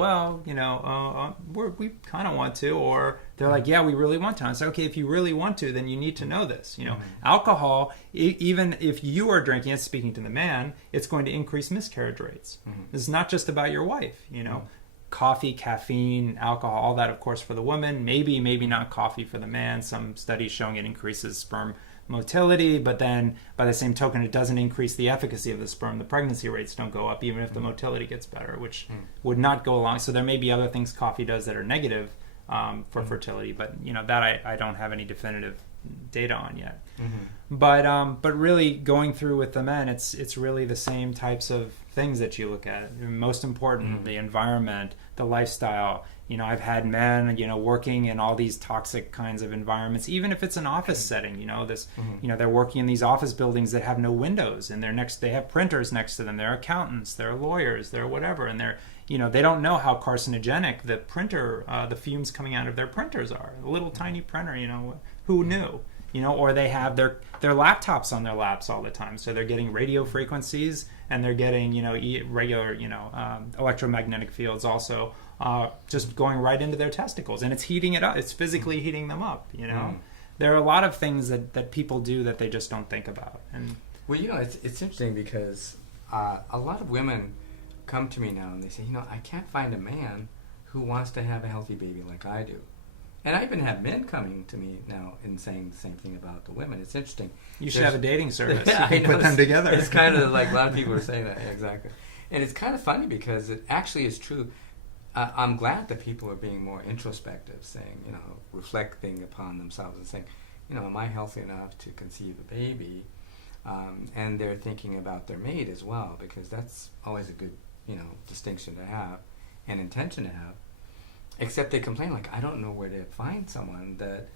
of want to, or they're like, yeah, we really want to. I say, okay, if you really want to, then you need to know this. Mm-hmm. Alcohol, even if you are drinking it, speaking to the man, it's going to increase miscarriage rates. Mm-hmm. This is not just about your wife. Mm-hmm. Coffee, caffeine, alcohol, all that, of course, for the woman. Maybe not coffee for the man. Some studies showing it increases sperm motility, but then by the same token, it doesn't increase the efficacy of the sperm. The pregnancy rates don't go up, even if the motility gets better, which would not go along. So there may be other things coffee does that are negative for fertility, but that I don't have any definitive data on yet. Mm-hmm. But really going through with the men, it's really the same types of things that you look at. Most important, the environment, the lifestyle. I've had men, working in all these toxic kinds of environments, even if it's an office setting, they're working in these office buildings that have no windows, and they have printers next to them. They're accountants, they're lawyers, they're whatever, and they don't know how carcinogenic the printer, the fumes coming out of their printers are. A little tiny printer, who knew? Or they have their laptops on their laps all the time, so they're getting radio frequencies, and they're getting regular electromagnetic fields also, just going right into their testicles, and it's heating it up. It's physically heating them up. There are a lot of things that people do that they just don't think about. And well, it's interesting because a lot of women come to me now and they say, I can't find a man who wants to have a healthy baby like I do. And I even have men coming to me now and saying the same thing about the women. It's interesting. You should have a dating service. Yeah, you can put them together. It's kind of like a lot of people are saying that. Yeah, exactly. And it's kind of funny because it actually is true. I'm glad that people are being more introspective, saying, reflecting upon themselves and saying, am I healthy enough to conceive a baby? And they're thinking about their mate as well, because that's always a good, distinction to have and intention to have. Except they complain, like, I don't know where to find someone that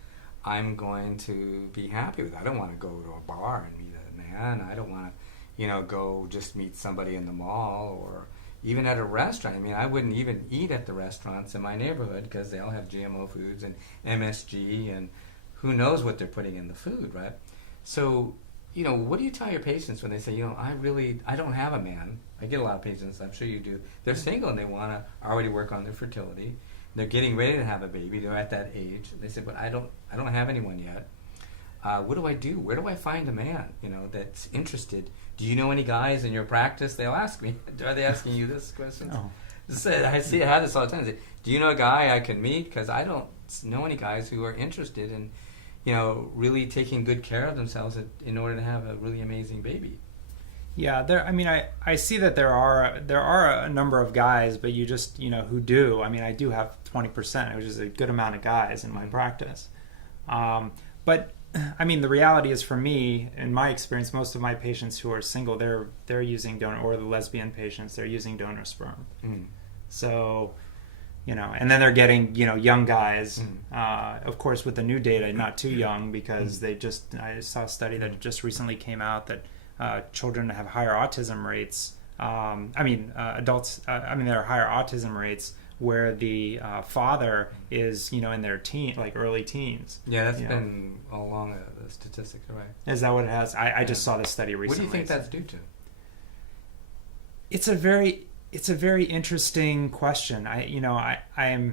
I'm going to be happy with. I don't want to go to a bar and meet a man. I don't want to, go just meet somebody in the mall or even at a restaurant. I mean, I wouldn't even eat at the restaurants in my neighborhood because they all have GMO foods and MSG and who knows what they're putting in the food, right? So, what do you tell your patients when they say, I don't have a man? I get a lot of patients, I'm sure you do. They're single and they want to already work on their fertility. They're getting ready to have a baby. They're at that age. They say, but I don't have anyone yet. What do I do? Where do I find a man, that's interested? Do you know any guys in your practice? They'll ask me. Are they asking you this question? No. I have this all the time. Say, do you know a guy I can meet? Because I don't know any guys who are interested in, really taking good care of themselves in order to have a really amazing baby. Yeah, I see that there are a number of guys, but you just, who do. I do have 20%, which is a good amount of guys in my practice. But, the reality is for me, in my experience, most of my patients who are single, they're using donor, or the lesbian patients, they're using donor sperm. So, and then they're getting, young guys. Of course, with the new data, not too young, because I saw a study that just recently came out that children have higher autism rates. Adults. There are higher autism rates where the father is, in their early teens. Yeah, that's been all along the statistic, right? Is that what it has? I just saw this study recently. What do you think that's due to? It's a very interesting question. I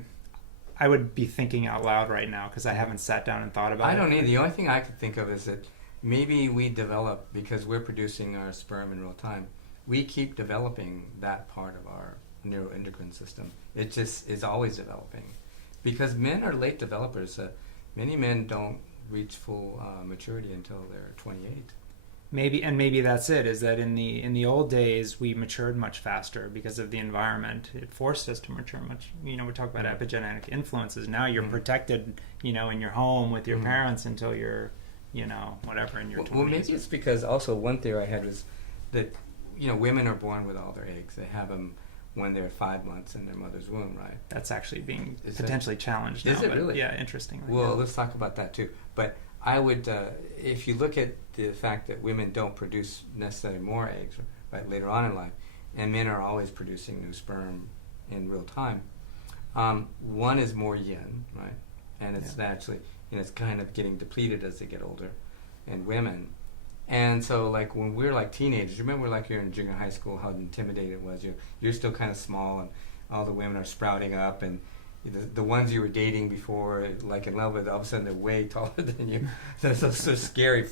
would be thinking out loud right now because I haven't sat down and thought about it. I don't either. The only thing I could think of is that maybe we develop, because we're producing our sperm in real time, we keep developing that part of our neuroendocrine system. It just is always developing. Because men are late developers. Many men don't reach full maturity until they're 28. Maybe that's it, is that in the old days we matured much faster because of the environment. It forced us to mature much. We talk about epigenetic influences. Now you're protected, in your home with your parents until you're whatever in your 20s. Well, maybe it's because also one theory I had was that, women are born with all their eggs. They have them when they're 5 months in their mother's womb, right? That's actually being potentially challenged now. Is it really? Yeah, interestingly. Well, let's talk about that too. But I would, if you look at the fact that women don't produce necessarily more eggs, right, later on in life, and men are always producing new sperm in real time, one is more yin, right? And it's actually, it's kind of getting depleted as they get older, and women. And so, like, when we're like teenagers, you remember, like, you're in junior high school, how intimidating it was. You're still kind of small, and all the women are sprouting up, and the ones you were dating before, like in love with, all of a sudden they're way taller than you. So scary,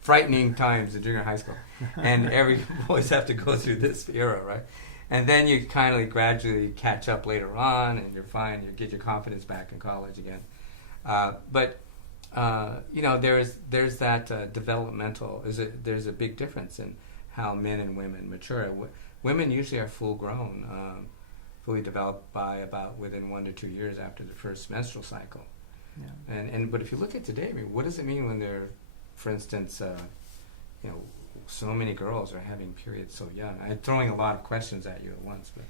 frightening times in junior high school. And every boys have to go through this era, right? And then you kind of gradually catch up later on, and you're fine. You get your confidence back in college again. But there's that developmental. There's a big difference in how men and women mature. Women usually are full grown fully develop by about within 1 to 2 years after the first menstrual cycle. Yeah. But if you look at today, I mean, what does it mean when they're, for instance, so many girls are having periods so young? I'm throwing a lot of questions at you at once, but.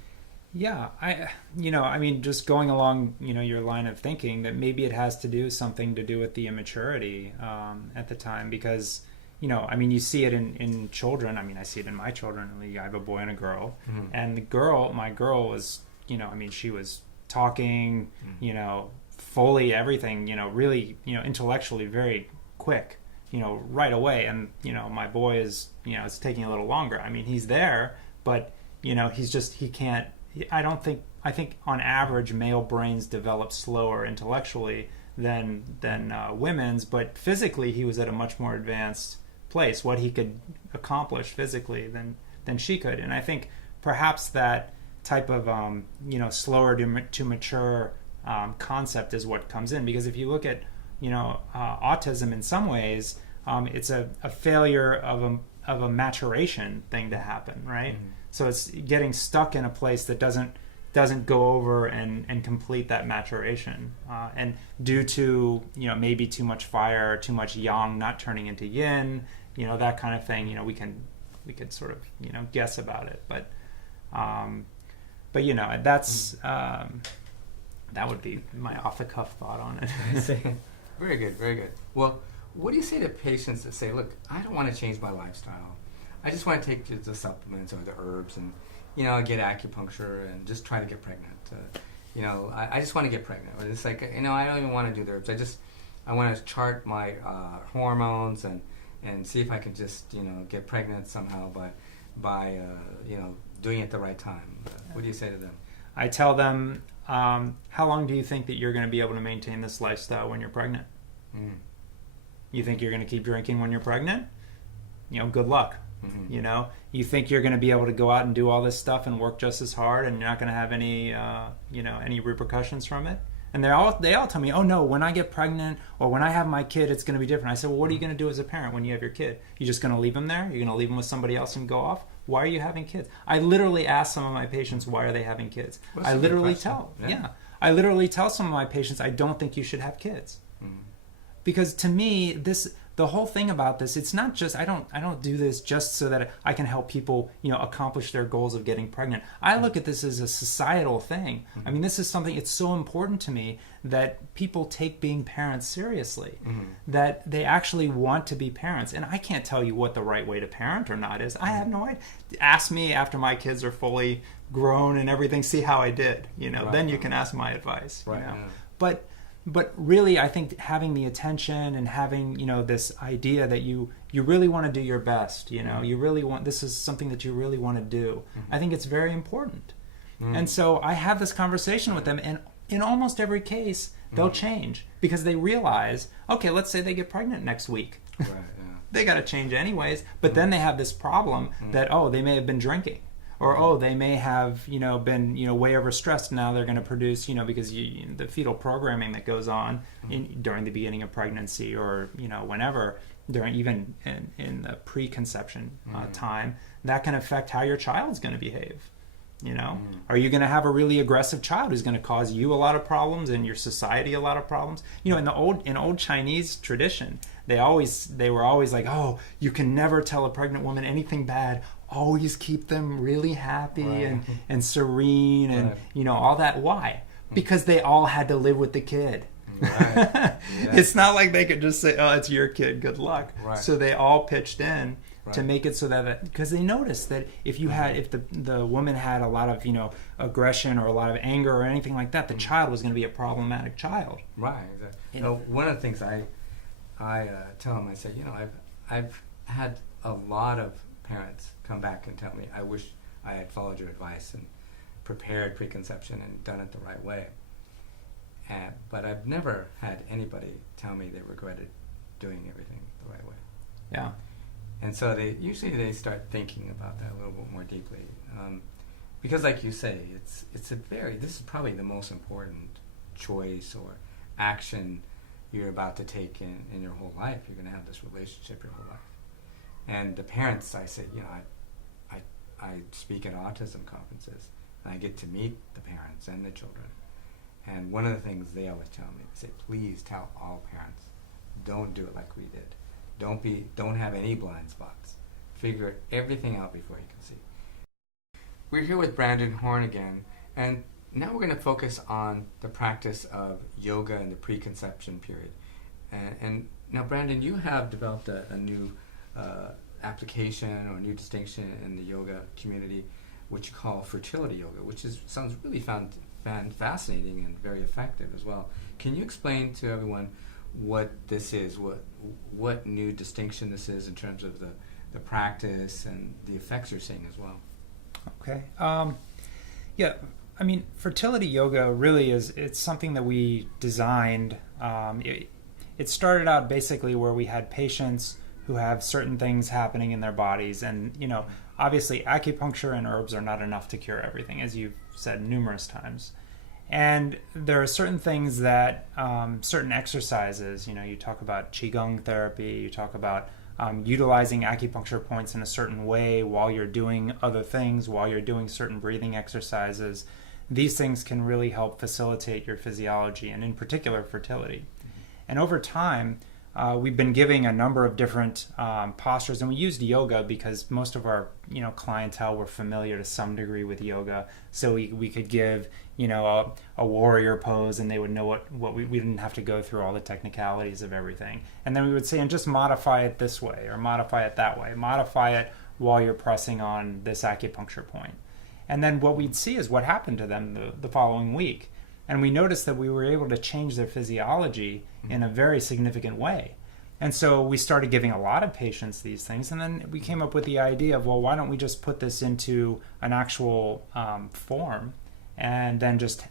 Yeah, I mean, just going along, your line of thinking that maybe it has something to do with the immaturity at the time, because, I mean, you see it in children. I mean, I see it in my children. I have a boy and a girl, and my girl was, I mean, she was talking, fully everything, really, intellectually very quick, right away. And, my boy is, it's taking a little longer. I mean, he's there, but, he can't. I think on average male brains develop slower intellectually than women's, but physically he was at a much more advanced place, what he could accomplish physically than she could. And I think perhaps that type of slower to mature concept is what comes in, because if you look at autism in some ways, it's a failure of a maturation thing to happen, right? Mm-hmm. So it's getting stuck in a place that doesn't go over and complete that maturation, and due to maybe too much fire, too much yang not turning into yin, that kind of thing. We could sort of guess about it, but that's that would be my off the cuff thought on it. Very good, very good. Well, what do you say to patients that say, "Look, I don't want to change my lifestyle. I just want to take the supplements or the herbs and, get acupuncture and just try to get pregnant. I just want to get pregnant." But it's like, I don't even want to do the herbs. I want to chart my hormones and see if I can just, get pregnant somehow by doing it at the right time. What do you say to them? I tell them, how long do you think that you're going to be able to maintain this lifestyle when you're pregnant? You think you're going to keep drinking when you're pregnant? Good luck. Mm-hmm. You think you're going to be able to go out and do all this stuff and work just as hard, and you're not going to have any, any repercussions from it? And they all tell me, "Oh no, when I get pregnant or when I have my kid, it's going to be different." I said, "Well, what are you going to do as a parent when you have your kid? You're just going to leave him there? You're going to leave him with somebody else and go off? Why are you having kids?" I literally ask some of my patients, "Why are they having kids?" I literally tell some of my patients, "I don't think you should have kids." Mm-hmm. Because to me, the whole thing about this, it's not just, I don't do this just so that I can help people, accomplish their goals of getting pregnant. I look at this as a societal thing. Mm-hmm. I mean, this is something, it's so important to me that people take being parents seriously, that they actually want to be parents. And I can't tell you what the right way to parent or not is. I have no idea. Ask me after my kids are fully grown and everything, see how I did, right. Then you can ask my advice. Right. Yeah. But really, I think having the attention and having, this idea that you really want to do your best, you really want, this is something that you really want to do. I think it's very important. And so I have this conversation with them, and in almost every case, they'll change because they realize, okay, let's say they get pregnant next week. Right, yeah. They got to change anyways, but then they have this problem that, they may have been drinking. Or, they may have, been, way overstressed. Now they're going to produce, because the fetal programming that goes on during the beginning of pregnancy or, whenever, during even in the preconception time, that can affect how your child's going to behave. Are you going to have a really aggressive child who's going to cause you a lot of problems and your society a lot of problems? In old Chinese tradition, they were always like, "Oh, you can never tell a pregnant woman anything bad. Always keep them really happy and serene and all that." Why? Because they all had to live with the kid. Right. Yeah. It's not like they could just say, "Oh, it's your kid, good luck." Right. So they all pitched in to make it so that, because they noticed that if the woman had a lot of aggression or a lot of anger or anything like that, the child was going to be a problematic child. Right. Exactly. One of the things I tell them, I say, I've had a lot of parents come back and tell me, "I wish I had followed your advice and prepared preconception and done it the right way." But I've never had anybody tell me they regretted doing everything the right way. Yeah. And so they start thinking about that a little bit more deeply, because, like you say, this is probably the most important choice or action you're about to take in your whole life. You're going to have this relationship your whole life. And the parents, I say, I speak at autism conferences, and I get to meet the parents and the children. And one of the things they always tell me, they say, please tell all parents, don't do it like we did. Don't have any blind spots. Figure everything out before you can see. We're here with Brandon Horn again, and now we're going to focus on the practice of yoga in the preconception period. And now, Brandon, you have developed a new application or a new distinction in the yoga community, which you call Fertility Yoga, which sounds really fascinating and very effective as well. Can you explain to everyone what this is, what new distinction this is in terms of the practice and the effects you're seeing as well? Okay. Yeah, I mean, fertility yoga really it's something that we designed. It started out basically where we had patients who have certain things happening in their bodies, and obviously acupuncture and herbs are not enough to cure everything, as you've said numerous times. And there are certain things that, certain exercises, you talk about Qigong therapy, you talk about utilizing acupuncture points in a certain way while you're doing other things, while you're doing certain breathing exercises. These things can really help facilitate your physiology, and in particular fertility. And over time, we've been giving a number of different postures, and we used yoga because most of our clientele were familiar to some degree with yoga. So we could give a warrior pose, and they would know what we didn't have to go through all the technicalities of everything. And then we would say, and just modify it this way or modify it that way. Modify it while you're pressing on this acupuncture point. And then what we'd see is what happened to them the following week. And we noticed that we were able to change their physiology in a very significant way. And so we started giving a lot of patients these things, and then we came up with the idea of, well, why don't we just put this into an actual form and then just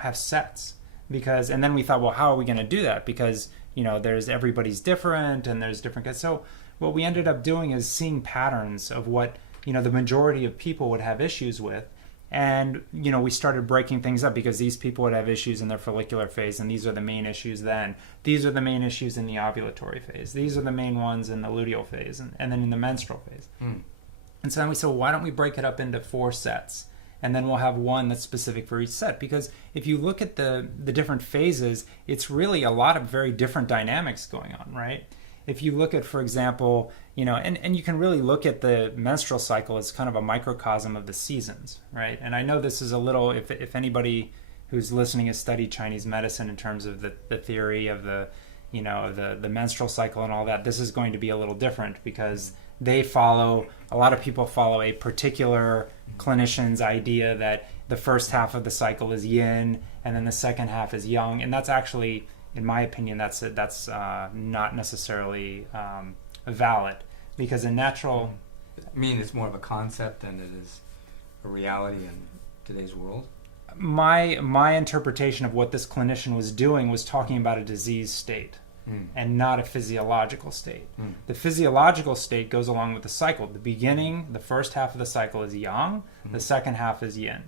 have sets? And then we thought, well, how are we going to do that? Because everybody's different, and there's different. So what we ended up doing is seeing patterns of what the majority of people would have issues with. And, we started breaking things up because these people would have issues in their follicular phase, and these are the main issues then. These are the main issues in the ovulatory phase. These are the main ones in the luteal phase, and then in the menstrual phase. And so then we said, well, why don't we break it up into 4 sets? And then we'll have one that's specific for each set. Because if you look at the different phases, it's really a lot of very different dynamics going on, right? If you look at, for example, and you can really look at the menstrual cycle as kind of a microcosm of the seasons, right? And I know this is a little, if anybody who's listening has studied Chinese medicine in terms of the theory of the menstrual cycle and all that, this is going to be a little different because a lot of people follow a particular clinician's idea that the first half of the cycle is yin and then the second half is yang, and that's actually, in my opinion, that's not necessarily valid, because a natural... I mean, it's more of a concept than it is a reality in today's world? My interpretation of what this clinician was doing was talking about a disease state and not a physiological state. The physiological state goes along with the cycle. The beginning, the first half of the cycle is yang, the second half is yin.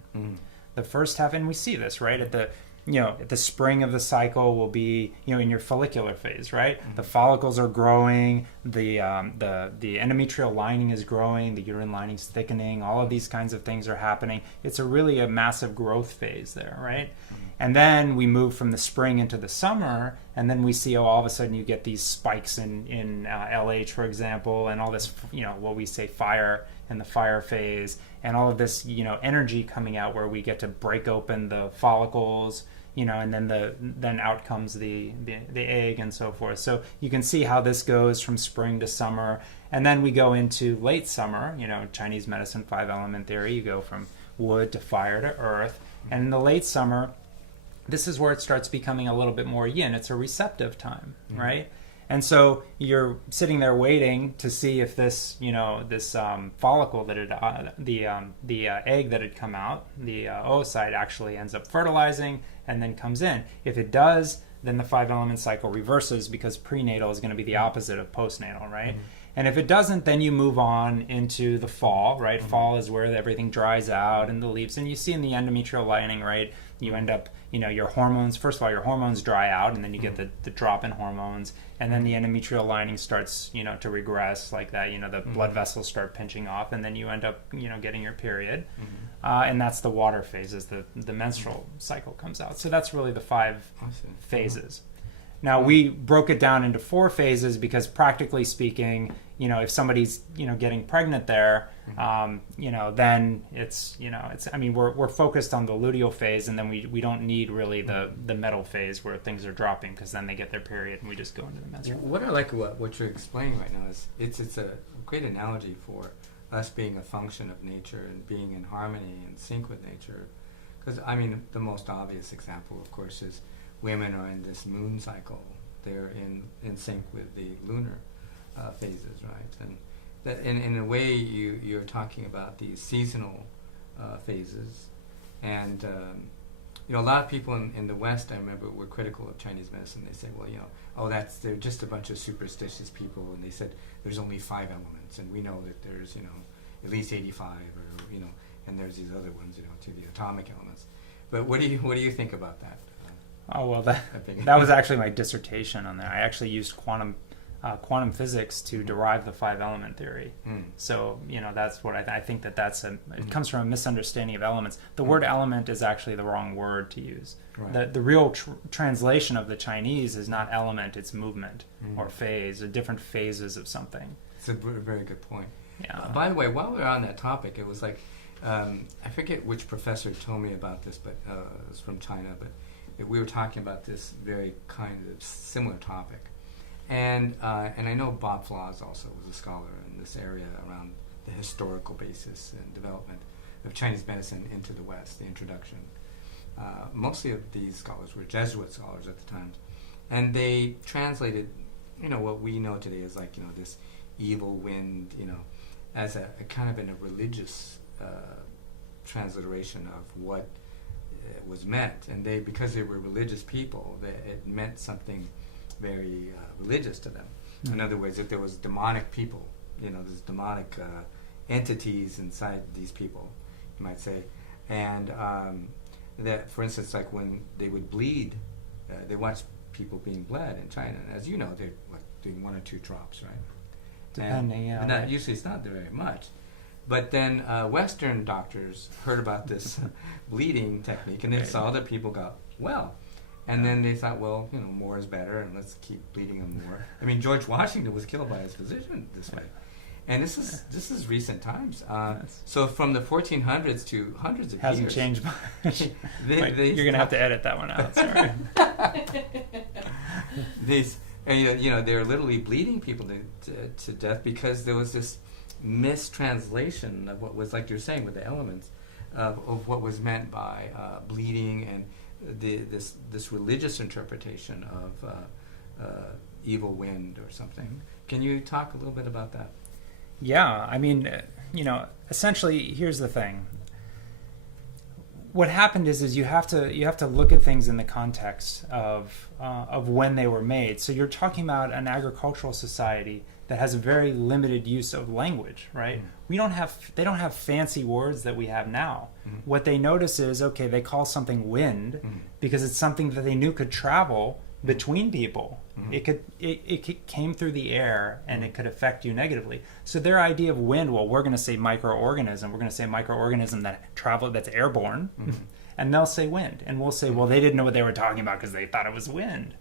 The first half, and we see this, right, at the spring of the cycle will be, in your follicular phase, right? The follicles are growing, the endometrial lining is growing, the uterine lining is thickening, all of these kinds of things are happening. It's really a massive growth phase there, right? And then we move from the spring into the summer, and then we see all of a sudden you get these spikes in LH, for example, and all this, what we say fire in the fire phase, and all of this, energy coming out where we get to break open the follicles, and then out comes the egg and so forth. So you can see how this goes from spring to summer, and then we go into late summer. Chinese medicine 5-element theory, you go from wood to fire to earth, and in the late summer, this is where it starts becoming a little bit more yin. It's a receptive time, right? And so you're sitting there waiting to see if this, this follicle that the egg that had come out, the oocyte actually ends up fertilizing and then comes in. If it does, then the 5-element cycle reverses, because prenatal is going to be the opposite of postnatal, right? And if it doesn't, then you move on into the fall, right? Fall is where everything dries out and the leaves. And you see in the endometrial lining, right, You end up, your hormones, first of all, your hormones dry out, and then you get the drop in hormones, and then the endometrial lining starts, to regress like that. The blood vessels start pinching off, and then you end up, getting your period. And that's the water phase as the menstrual cycle comes out. So that's really the 5 phases. Now, we broke it down into 4 phases because practically speaking, if somebody's, getting pregnant there, then it's, we're focused on the luteal phase, and then we don't need really the metal phase where things are dropping, because then they get their period and we just go into the menstrual. What I like what you're explaining right now is it's a great analogy for us being a function of nature and being in harmony and sync with nature. Because, the most obvious example, of course, is women are in this moon cycle. They're in sync with the lunar phases, right? And that in a way you're talking about these seasonal phases. And a lot of people in the West, I remember, were critical of Chinese medicine. They say, well, they're just a bunch of superstitious people, and they said there's only 5 elements, and we know that there's at least 85, or and there's these other ones, to the atomic elements. But what do you think about that? Oh, well, that was actually my dissertation on that. I actually used quantum physics to derive the 5-element theory. So, that's what I think that's it comes from a misunderstanding of elements. The word element is actually the wrong word to use. Right. The real translation of the Chinese is not element, it's movement or phase, or different phases of something. It's a very good point. Yeah. By the way, while we're on that topic, it was like, I forget which professor told me about this, but it was from China, but we were talking about this very kind of similar topic. And I know Bob Flaws also was a scholar in this area around the historical basis and development of Chinese medicine into the West, the introduction. Mostly of these scholars were Jesuit scholars at the time. And they translated, what we know today as like, this evil wind, as a kind of in a religious transliteration of what was meant. And because they were religious people, it meant something very religious to them. In other words, if there was demonic people, there's demonic entities inside these people, you might say, and that, for instance, like when they would bleed, they watched people being bled in China, and as you know, they're like doing 1 or 2 drops, right? Depending, and that usually it's not very much. But then Western doctors heard about this bleeding technique, and they saw that people got well. And then they thought, well, more is better, and let's keep bleeding them more. George Washington was killed by his physician this way. And this is recent times. So from the 1400s to hundreds of Hasn't years. Changed much. You're going to have to edit that one out, sorry. They're literally bleeding people to death because there was this mistranslation of what was, like you're saying, with the elements, of what was meant by bleeding and this religious interpretation of evil wind or something. Can you talk a little bit about that? Yeah, essentially, here's the thing. What happened is you have to look at things in the context of when they were made. So you're talking about an agricultural society that has a very limited use of language, right? They don't have fancy words that we have now. What they notice is, okay, they call something wind because it's something that they knew could travel between people. It came through the air and it could affect you negatively. So their idea of wind, well, we're going to say microorganism. We're going to say microorganism that's airborne. And they'll say wind. And we'll say, well, they didn't know what they were talking about because they thought it was wind.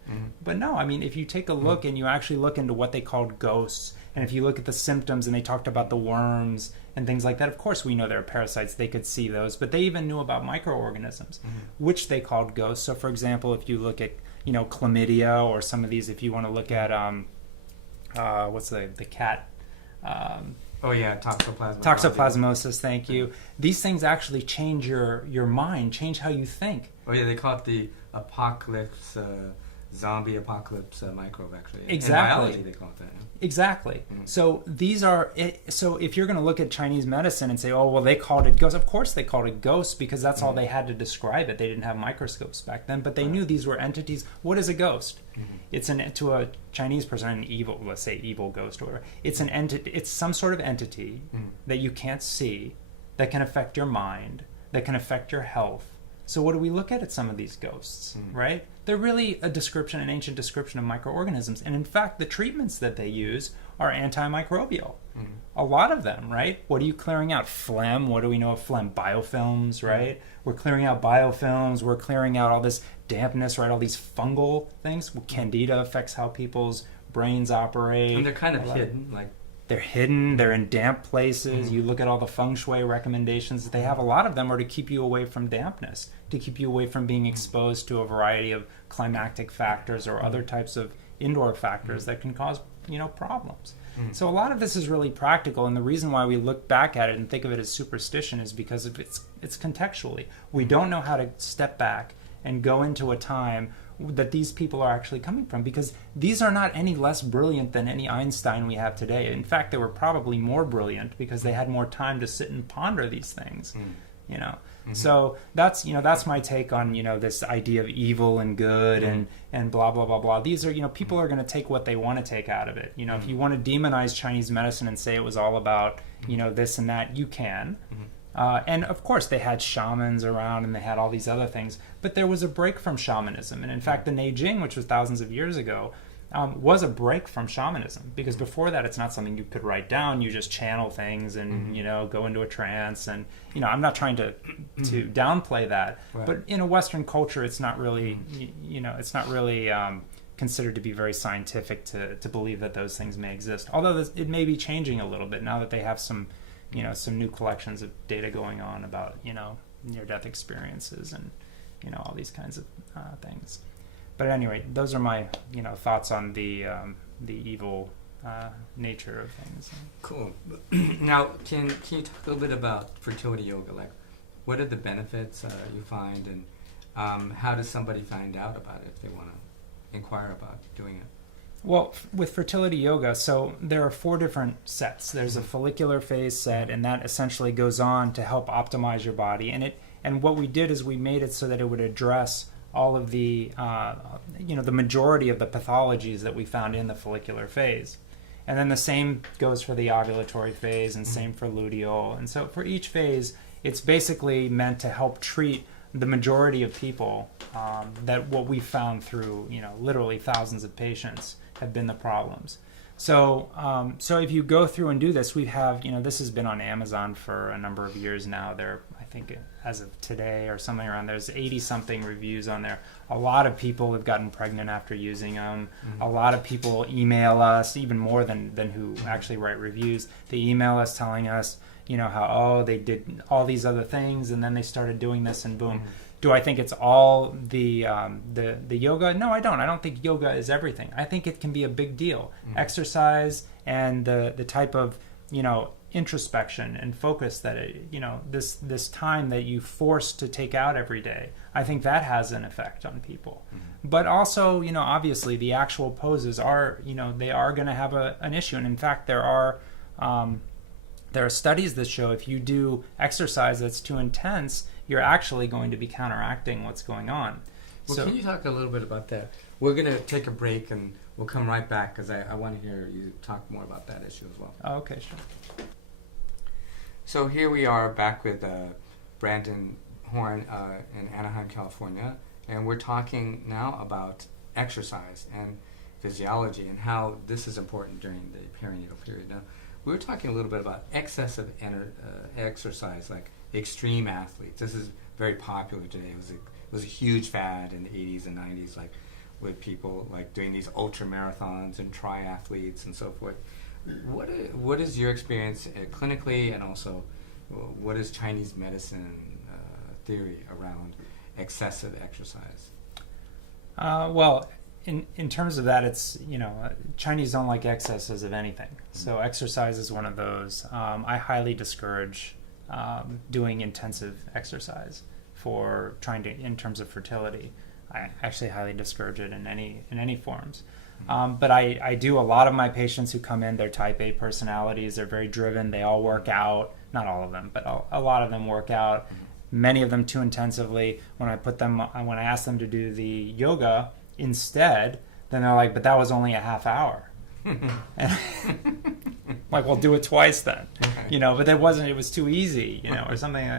But no, if you take a look and you actually look into what they called ghosts, and if you look at the symptoms and they talked about the worms and things like that, of course we know there are parasites, they could see those, but they even knew about microorganisms, which they called ghosts. So for example, if you look at, chlamydia or some of these, if you want to look at, what's the cat... toxoplasmosis. Toxoplasmosis, thank you. These things actually change your mind, change how you think. Oh yeah, they call it the apocalypse, zombie apocalypse microbe, actually. Exactly. In biology, they call it that. Exactly. So these are. So if you're going to look at Chinese medicine and say, oh well, they called it ghost. Of course they called it ghost because that's all they had to describe it. They didn't have microscopes back then, but they knew these were entities. What is a ghost? It's to a Chinese person, an evil, let's say evil ghost or whatever. It's an entity. It's some sort of entity that you can't see, that can affect your mind, that can affect your health. So what do we look at some of these ghosts, right? They're really a description, an ancient description of microorganisms. And in fact, the treatments that they use are antimicrobial. A lot of them, right? What are you clearing out? Phlegm. What do we know of phlegm? Biofilms, right? We're clearing out biofilms. We're clearing out all this dampness, right? All these fungal things. Candida affects how people's brains operate. And they're kind of hidden, like they're hidden, they're in damp places. You look at all the feng shui recommendations that they have, a lot of them are to keep you away from dampness, to keep you away from being exposed to a variety of climactic factors or other types of indoor factors that can cause, problems. So a lot of this is really practical, and the reason why we look back at it and think of it as superstition is because of it's contextually. We don't know how to step back and go into a time that these people are actually coming from, because these are not any less brilliant than any Einstein we have today. In fact, they were probably more brilliant because they had more time to sit and ponder these things. So that's my take on this idea of evil and good and blah blah blah blah. These are people are going to take what they want to take out of it. If you want to demonize Chinese medicine and say it was all about this and that, you can. And of course they had shamans around and they had all these other things, but there was a break from shamanism. And in fact, the Neijing, which was thousands of years ago, was a break from shamanism, because before that it's not something you could write down. You just channel things and go into a trance. And I'm not trying to downplay that, right. But in a Western culture it's not really it's not really considered to be very scientific to believe that those things may exist, although it may be changing a little bit now that they have some new collections of data going on about near-death experiences and all these kinds of things. But anyway, those are my thoughts on the evil nature of things. Cool. Now, can you talk a little bit about fertility yoga? Like, what are the benefits you find, and how does somebody find out about it if they want to inquire about doing it? Well, with fertility yoga, so there are 4 different sets. There's a follicular phase set, and that essentially goes on to help optimize your body. And what we did is we made it so that it would address all of the the majority of the pathologies that we found in the follicular phase. And then the same goes for the ovulatory phase, and same for luteal. And so for each phase, it's basically meant to help treat the majority of people that what we found through literally thousands of patients have been the problems. So if you go through and do this, we have this has been on Amazon for a number of years now. I think as of today or something around, there's 80-something reviews on there. A lot of people have gotten pregnant after using them. A lot of people email us, even more than who actually write reviews. They email us telling us, how, they did all these other things and then they started doing this and boom. Do I think it's all the yoga? No, I don't. I don't think yoga is everything. I think it can be a big deal. Exercise and the type of, introspection and focus that this time that you force to take out every day, I think that has an effect on people. But also, obviously the actual poses are, they are going to have an issue. And in fact, there are studies that show if you do exercise that's too intense, you're actually going to be counteracting what's going on. Well, can you talk a little bit about that? We're going to take a break and we'll come right back because I want to hear you talk more about that issue as well. Oh, okay, sure. So here we are back with Brandon Horn in Anaheim, California, and we're talking now about exercise and physiology and how this is important during the perinatal period. Now, we were talking a little bit about excessive exercise, like extreme athletes. This is very popular today. It was a huge fad in the 80s and 90s, like with people like doing these ultra marathons and triathletes and so forth. What is your experience clinically, and also what is Chinese medicine theory around excessive exercise? Well, in terms of that, it's Chinese don't like excesses of anything. So exercise is one of those. I highly discourage doing intensive exercise for trying to, in terms of fertility. I actually highly discourage it in any forms. But I do a lot of my patients who come in, they're type A personalities, they're very driven, they all work out, not all of them, but a lot of them work out, many of them too intensively. When I ask them to do the yoga instead, then they're like, but that was only a half hour. Like, well, do it twice then, but it was too easy, or something.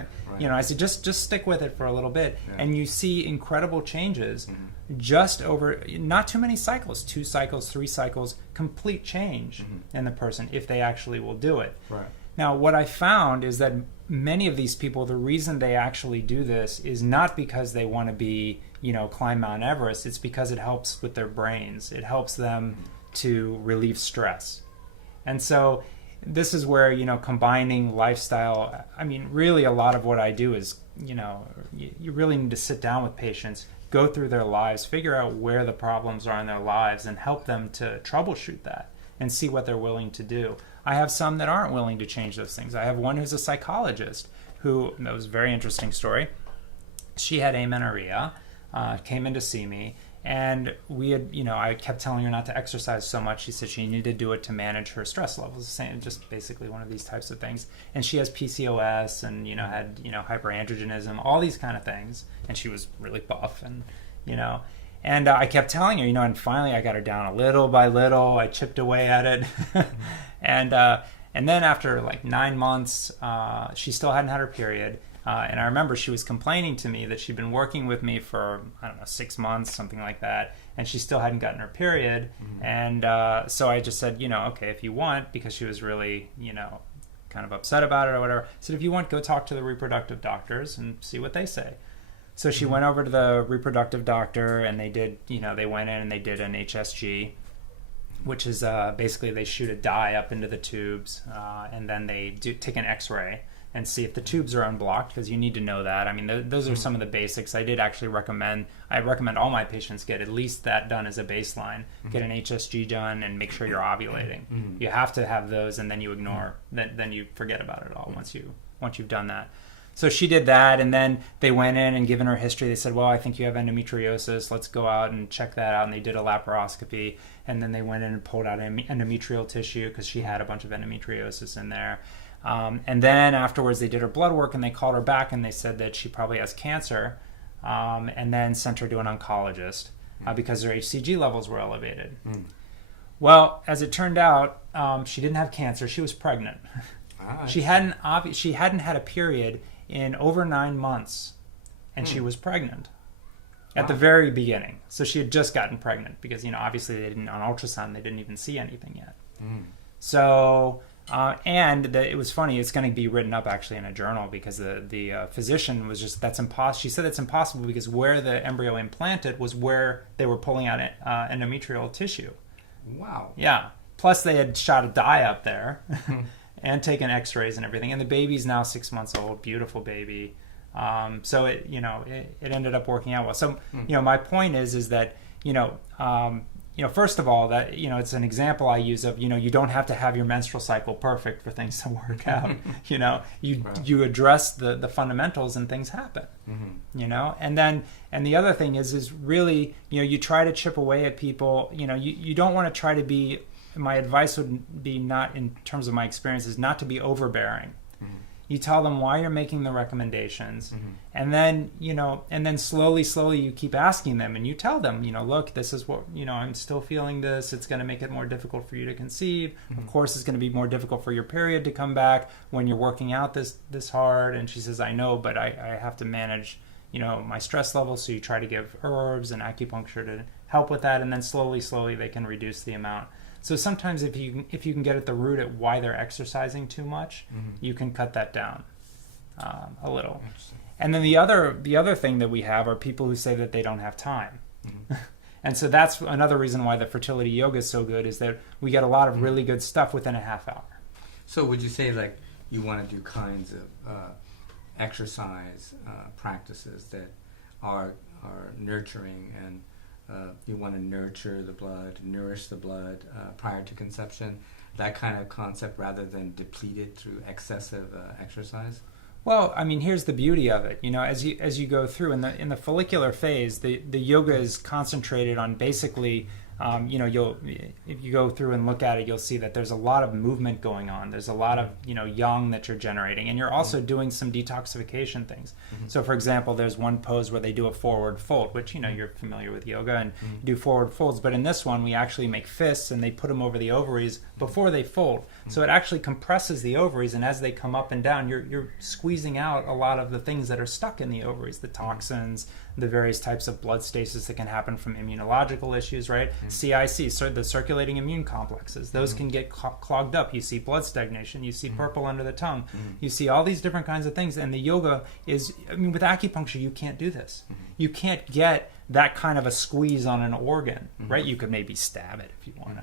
I said, just stick with it for a little bit, and you see incredible changes just over not too many cycles, 2 cycles, 3 cycles, complete change in the person if they actually will do it. Right. Now, what I found is that many of these people, the reason they actually do this is not because they want to be, climb Mount Everest. It's because it helps with their brains. It helps them to relieve stress. And so this is where, combining lifestyle, really a lot of what I do is, you really need to sit down with patients, go through their lives, figure out where the problems are in their lives, and help them to troubleshoot that and see what they're willing to do. I have some that aren't willing to change those things. I have one who's a psychologist that was a very interesting story. She had amenorrhea, came in to see me, and we had, I kept telling her not to exercise so much. She said she needed to do it to manage her stress levels, saying just basically one of these types of things. And she has PCOS and, had, hyperandrogenism, all these kind of things. And she was really buff and, and I kept telling her, and finally I got her down a little by little. I chipped away at it. And then after like 9 months, she still hadn't had her period. And I remember she was complaining to me that she'd been working with me for, 6 months, something like that, and she still hadn't gotten her period. And so I just said, okay, if you want, because she was really, kind of upset about it or whatever, I said, if you want, go talk to the reproductive doctors and see what they say. So she went over to the reproductive doctor, and they did, they went in and they did an HSG, which is basically they shoot a dye up into the tubes, and then they take an X-ray and see if the tubes are unblocked, because you need to know that. Those are some of the basics. I recommend all my patients get at least that done as a baseline. Get an HSG done and make sure you're ovulating. You have to have those, and then you ignore, then you forget about it all once you've done that. So she did that, and then they went in and given her history, they said, well, I think you have endometriosis. Let's go out and check that out. And they did a laparoscopy, and then they went in and pulled out endometrial tissue because she had a bunch of endometriosis in there. And then afterwards they did her blood work, and they called her back and they said that she probably has cancer, and then sent her to an oncologist because her HCG levels were elevated. Well, as it turned out, she didn't have cancer. She was pregnant. She hadn't had a period in over 9 months, and she was pregnant at the very beginning. So she had just gotten pregnant because, obviously they didn't, on ultrasound, they didn't even see anything yet. So, it was funny, it's going to be written up actually in a journal, because the physician was just, that's impossible. She said it's impossible because where the embryo implanted was where they were pulling out endometrial tissue. Wow. Yeah. Plus they had shot a dye up there. And taken X-rays and everything, and the baby's now 6 months old, beautiful baby. So it ended up working out well. So my point is that first of all, that it's an example I use of you don't have to have your menstrual cycle perfect for things to work out. You address the fundamentals and things happen. And the other thing is really you try to chip away at people. You don't want to try to be. My advice would be, not in terms of my experience, is not to be overbearing. You tell them why you're making the recommendations, and then slowly you keep asking them, and you tell them, look, this is what, I'm still feeling this. It's going to make it more difficult for you to conceive. Of course, it's going to be more difficult for your period to come back when you're working out this hard. And she says, I know, but I have to manage, my stress levels. So you try to give herbs and acupuncture to help with that, and then slowly they can reduce the amount. So sometimes if you can get at the root at why they're exercising too much, you can cut that down a little. And then the other thing that we have are people who say that they don't have time. And so that's another reason why the fertility yoga is so good, is that we get a lot of really good stuff within a half hour. So would you say you want to do kinds of exercise practices that are nurturing, and you want to nurture the blood, nourish the blood prior to conception, that kind of concept, rather than deplete it through excessive exercise? Well, here's the beauty of it. As you go through in the follicular phase, the yoga is concentrated on basically if you go through and look at it, you'll see that there's a lot of movement going on. There's a lot of yang that you're generating, and you're also doing some detoxification things. So, for example, there's one pose where they do a forward fold, which you're familiar with yoga, and you do forward folds. But in this one, we actually make fists, and they put them over the ovaries before they fold. So it actually compresses the ovaries, and as they come up and down, you're squeezing out a lot of the things that are stuck in the ovaries, the toxins, the various types of blood stasis that can happen from immunological issues, right? CIC, so the circulating immune complexes, those can get clogged up. You see blood stagnation, you see purple under the tongue, you see all these different kinds of things. And the yoga is, with acupuncture, you can't do this. You can't get that kind of a squeeze on an organ, right? You could maybe stab it if you want.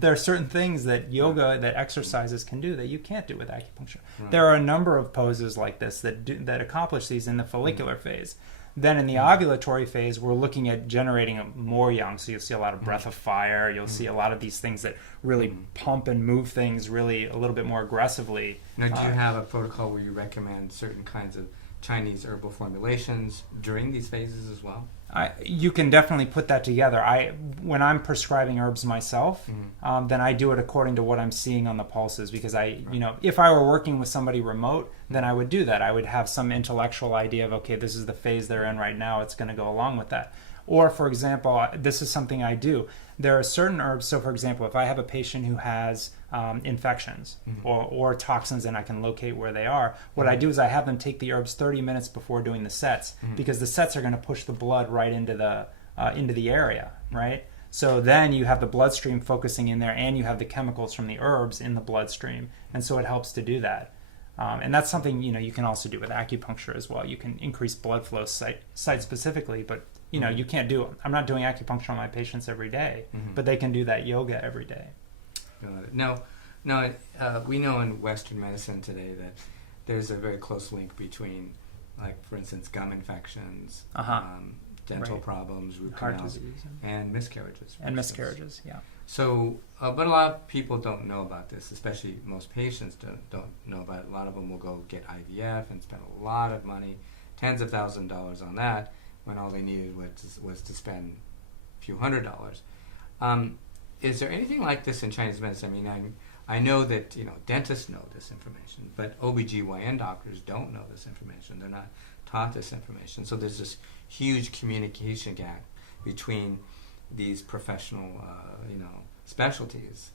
There are certain things that yoga, that exercises can do that you can't do with acupuncture. There are a number of poses like this that accomplish these in the follicular phase. Then in the ovulatory phase, we're looking at generating more yang. So you'll see a lot of breath of fire. You'll see a lot of these things that really pump and move things really a little bit more aggressively. Now, do you have a protocol where you recommend certain kinds of Chinese herbal formulations during these phases as well? You can definitely put that together. When I'm prescribing herbs myself, then I do it according to what I'm seeing on the pulses, because if I were working with somebody remote, then I would do that. I would have some intellectual idea of, okay, this is the phase they're in right now. It's going to go along with that. Or, for example, this is something I do. There are certain herbs. So, for example, if I have a patient who has infections or toxins and I can locate where they are, what I do is I have them take the herbs 30 minutes before doing the sets, because the sets are going to push the blood right into the area, right? So then you have the bloodstream focusing in there, and you have the chemicals from the herbs in the bloodstream, and so it helps to do that. And that's something you can also do with acupuncture as well. You can increase blood flow site specifically, but you can't do it. I'm not doing acupuncture on my patients every day, but they can do that yoga every day. Now, we know in Western medicine today that there's a very close link between, like, for instance, gum infections, dental problems, root canals, and miscarriages. Yeah. So, but a lot of people don't know about this, especially most patients don't know about it. A lot of them will go get IVF and spend a lot of money, tens of thousands of dollars on that, when all they needed was to spend a few $100s. Is there anything like this in Chinese medicine? I know that dentists know this information, but OBGYN doctors don't know this information. They're not taught this information. So there's this huge communication gap between these professional, specialties.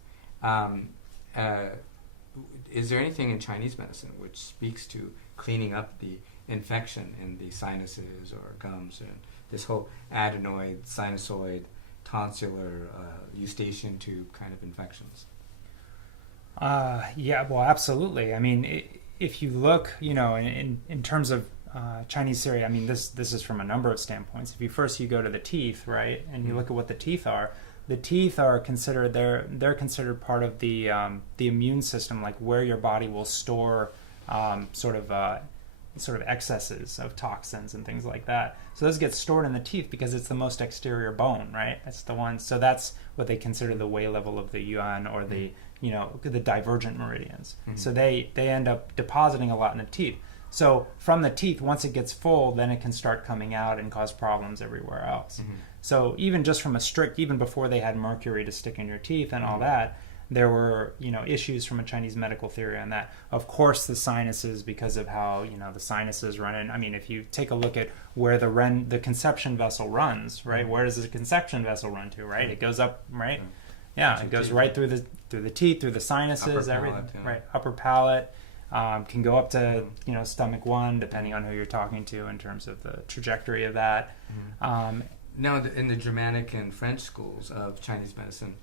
Is there anything in Chinese medicine which speaks to cleaning up the infection in the sinuses or gums, and this whole adenoid, sinusoid, tonsillar, eustachian tube kind of infections? Yeah, well, absolutely. If you look, in terms of Chinese theory, this is from a number of standpoints. If you go to the teeth, right, and you look at what the teeth are considered, they're considered part of the immune system, like where your body will store sort of excesses of toxins and things like that. So those get stored in the teeth because it's the most exterior bone, right? That's the one. So that's what they consider the way level of the yuan, or the divergent meridians. So they end up depositing a lot in the teeth. So from the teeth, once it gets full, then it can start coming out and cause problems everywhere else. So even just from even before they had mercury to stick in your teeth and all that, there were, issues from a Chinese medical theory on that. Of course, the sinuses, because of how, the sinuses run in. If you take a look at where the conception vessel runs, right? Where does the conception vessel run to, right? It goes up, right? Yeah, it goes right through the teeth, through the sinuses, everything, right? Upper palate, can go up to, stomach 1, depending on who you're talking to in terms of the trajectory of that. Now, in the Germanic and French schools of Chinese medicine,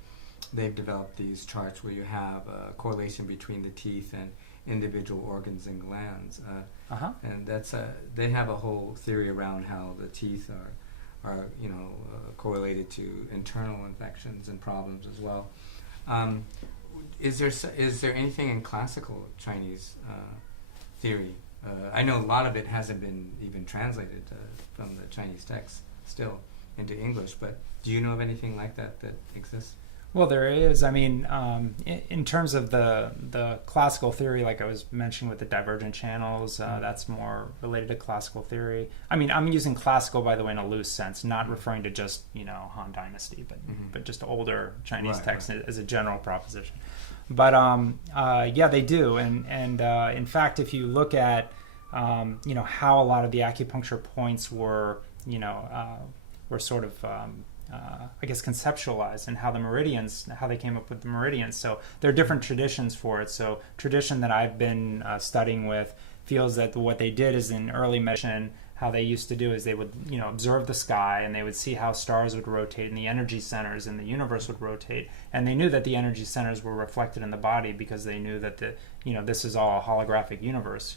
they've developed these charts where you have a correlation between the teeth and individual organs and glands, and they have a whole theory around how the teeth are correlated to internal infections and problems as well. Is there anything in classical Chinese theory? I know a lot of it hasn't been even translated from the Chinese text still into English, but do you know of anything like that exists? Well, there is. I mean, in terms of the classical theory, like I was mentioning with the divergent channels, that's more related to classical theory. I mean, I'm using classical, by the way, in a loose sense, not referring to just, Han Dynasty, but just older Chinese texts as a general proposition. But yeah, they do, and in fact, if you look at how a lot of the acupuncture points were sort of I guess conceptualized, and how they came up with the meridians. So there are different traditions for it. So tradition that I've been studying with feels that what they did is in early medicine, how they used to do is they would observe the sky, and they would see how stars would rotate and the energy centers in the universe would rotate, and they knew that the energy centers were reflected in the body because they knew that this is all a holographic universe.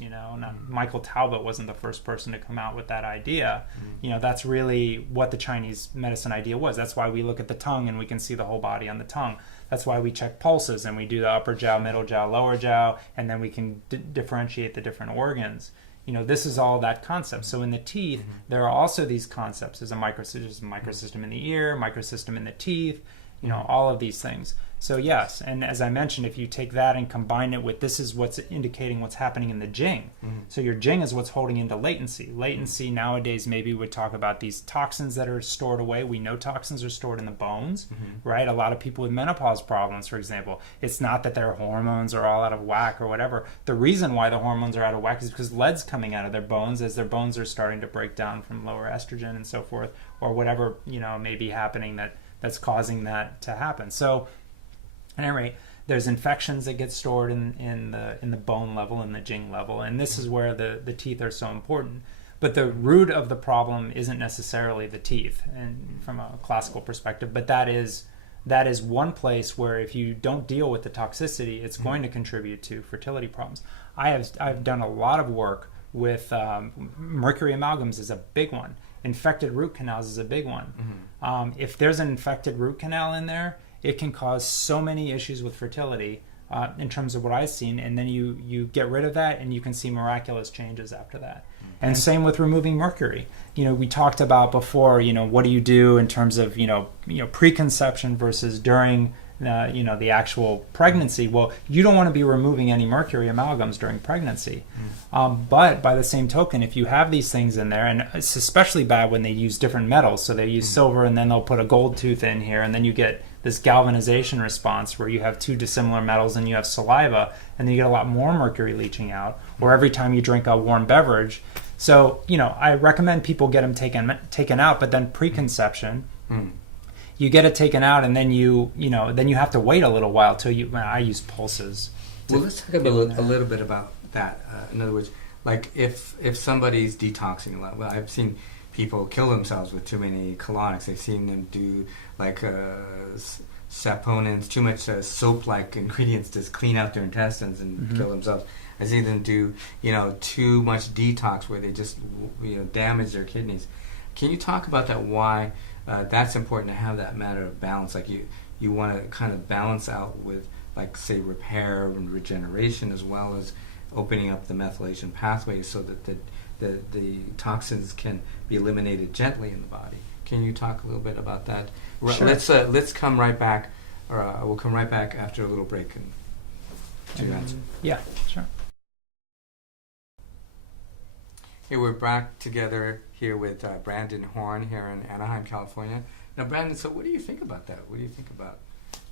Michael Talbot wasn't the first person to come out with that idea. That's really what the Chinese medicine idea was. That's why we look at the tongue and we can see the whole body on the tongue. That's why we check pulses and we do the upper jiao, middle jiao, lower jiao, and then we can differentiate the different organs. This is all that concept. So in the teeth, there are also these concepts. There's a microsystem in the ear, microsystem in the teeth, all of these things. So yes, and as I mentioned, if you take that and combine it with this is what's indicating what's happening in the Jing. So your Jing is what's holding into latency. Latency nowadays maybe would talk about these toxins that are stored away. We know toxins are stored in the bones, right? A lot of people with menopause problems, for example, it's not that their hormones are all out of whack or whatever. The reason why the hormones are out of whack is because lead's coming out of their bones as their bones are starting to break down from lower estrogen and so forth, or whatever may be happening that's causing that to happen. So at any rate, there's infections that get stored in the bone level, in the Jing level, and this is where the teeth are so important. But the root of the problem isn't necessarily the teeth, and from a classical perspective, but that is one place where if you don't deal with the toxicity, it's going to contribute to fertility problems. I've done a lot of work with mercury amalgams is a big one. Infected root canals is a big one. If there's an infected root canal in there, it can cause so many issues with fertility in terms of what I've seen, and then you get rid of that and you can see miraculous changes after that. And same with removing mercury. We talked about before, what do you do in terms of, preconception versus during the actual pregnancy. Well, you don't want to be removing any mercury amalgams during pregnancy. But by the same token, if you have these things in there, and it's especially bad when they use different metals, so they use silver and then they'll put a gold tooth in here, and then you get this galvanization response where you have two dissimilar metals and you have saliva, and then you get a lot more mercury leaching out, or every time you drink a warm beverage. So, I recommend people get them taken out, but then preconception, you get it taken out, and then you have to wait a little while till I use pulses. Well, let's talk a little bit about that. In other words, like if somebody's detoxing a lot, well, I've seen people kill themselves with too many colonics. I've seen them do like saponins, too much soap-like ingredients to clean out their intestines and kill themselves. I see them do, too much detox where they just, damage their kidneys. Can you talk about that? Why that's important to have that matter of balance? Like you want to kind of balance out with, like, say, repair and regeneration, as well as opening up the methylation pathways so that the toxins can be eliminated gently in the body. Can you talk a little bit about that? Sure. Let's come right back, or we'll come right back after a little break to answer. Yeah, sure. Hey, we're back together here with Brandon Horn here in Anaheim, California. Now, Brandon, so what do you think about that? What do you think about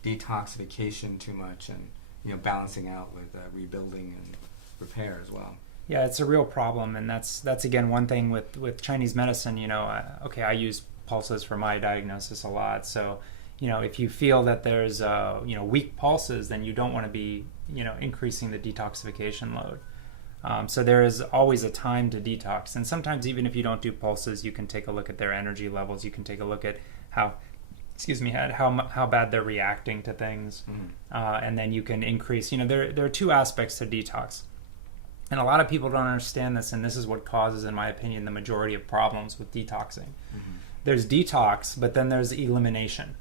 detoxification too much and balancing out with rebuilding and repair as well? Yeah, it's a real problem, and that's again one thing with Chinese medicine. I use pulses for my diagnosis a lot. So, if you feel that there's weak pulses, then you don't want to be increasing the detoxification load. So there is always a time to detox, and sometimes even if you don't do pulses, you can take a look at their energy levels. You can take a look at how bad they're reacting to things, and then you can increase. There are two aspects to detox. And a lot of people don't understand this, and this is what causes, in my opinion, the majority of problems with detoxing. There's detox, but then there's elimination.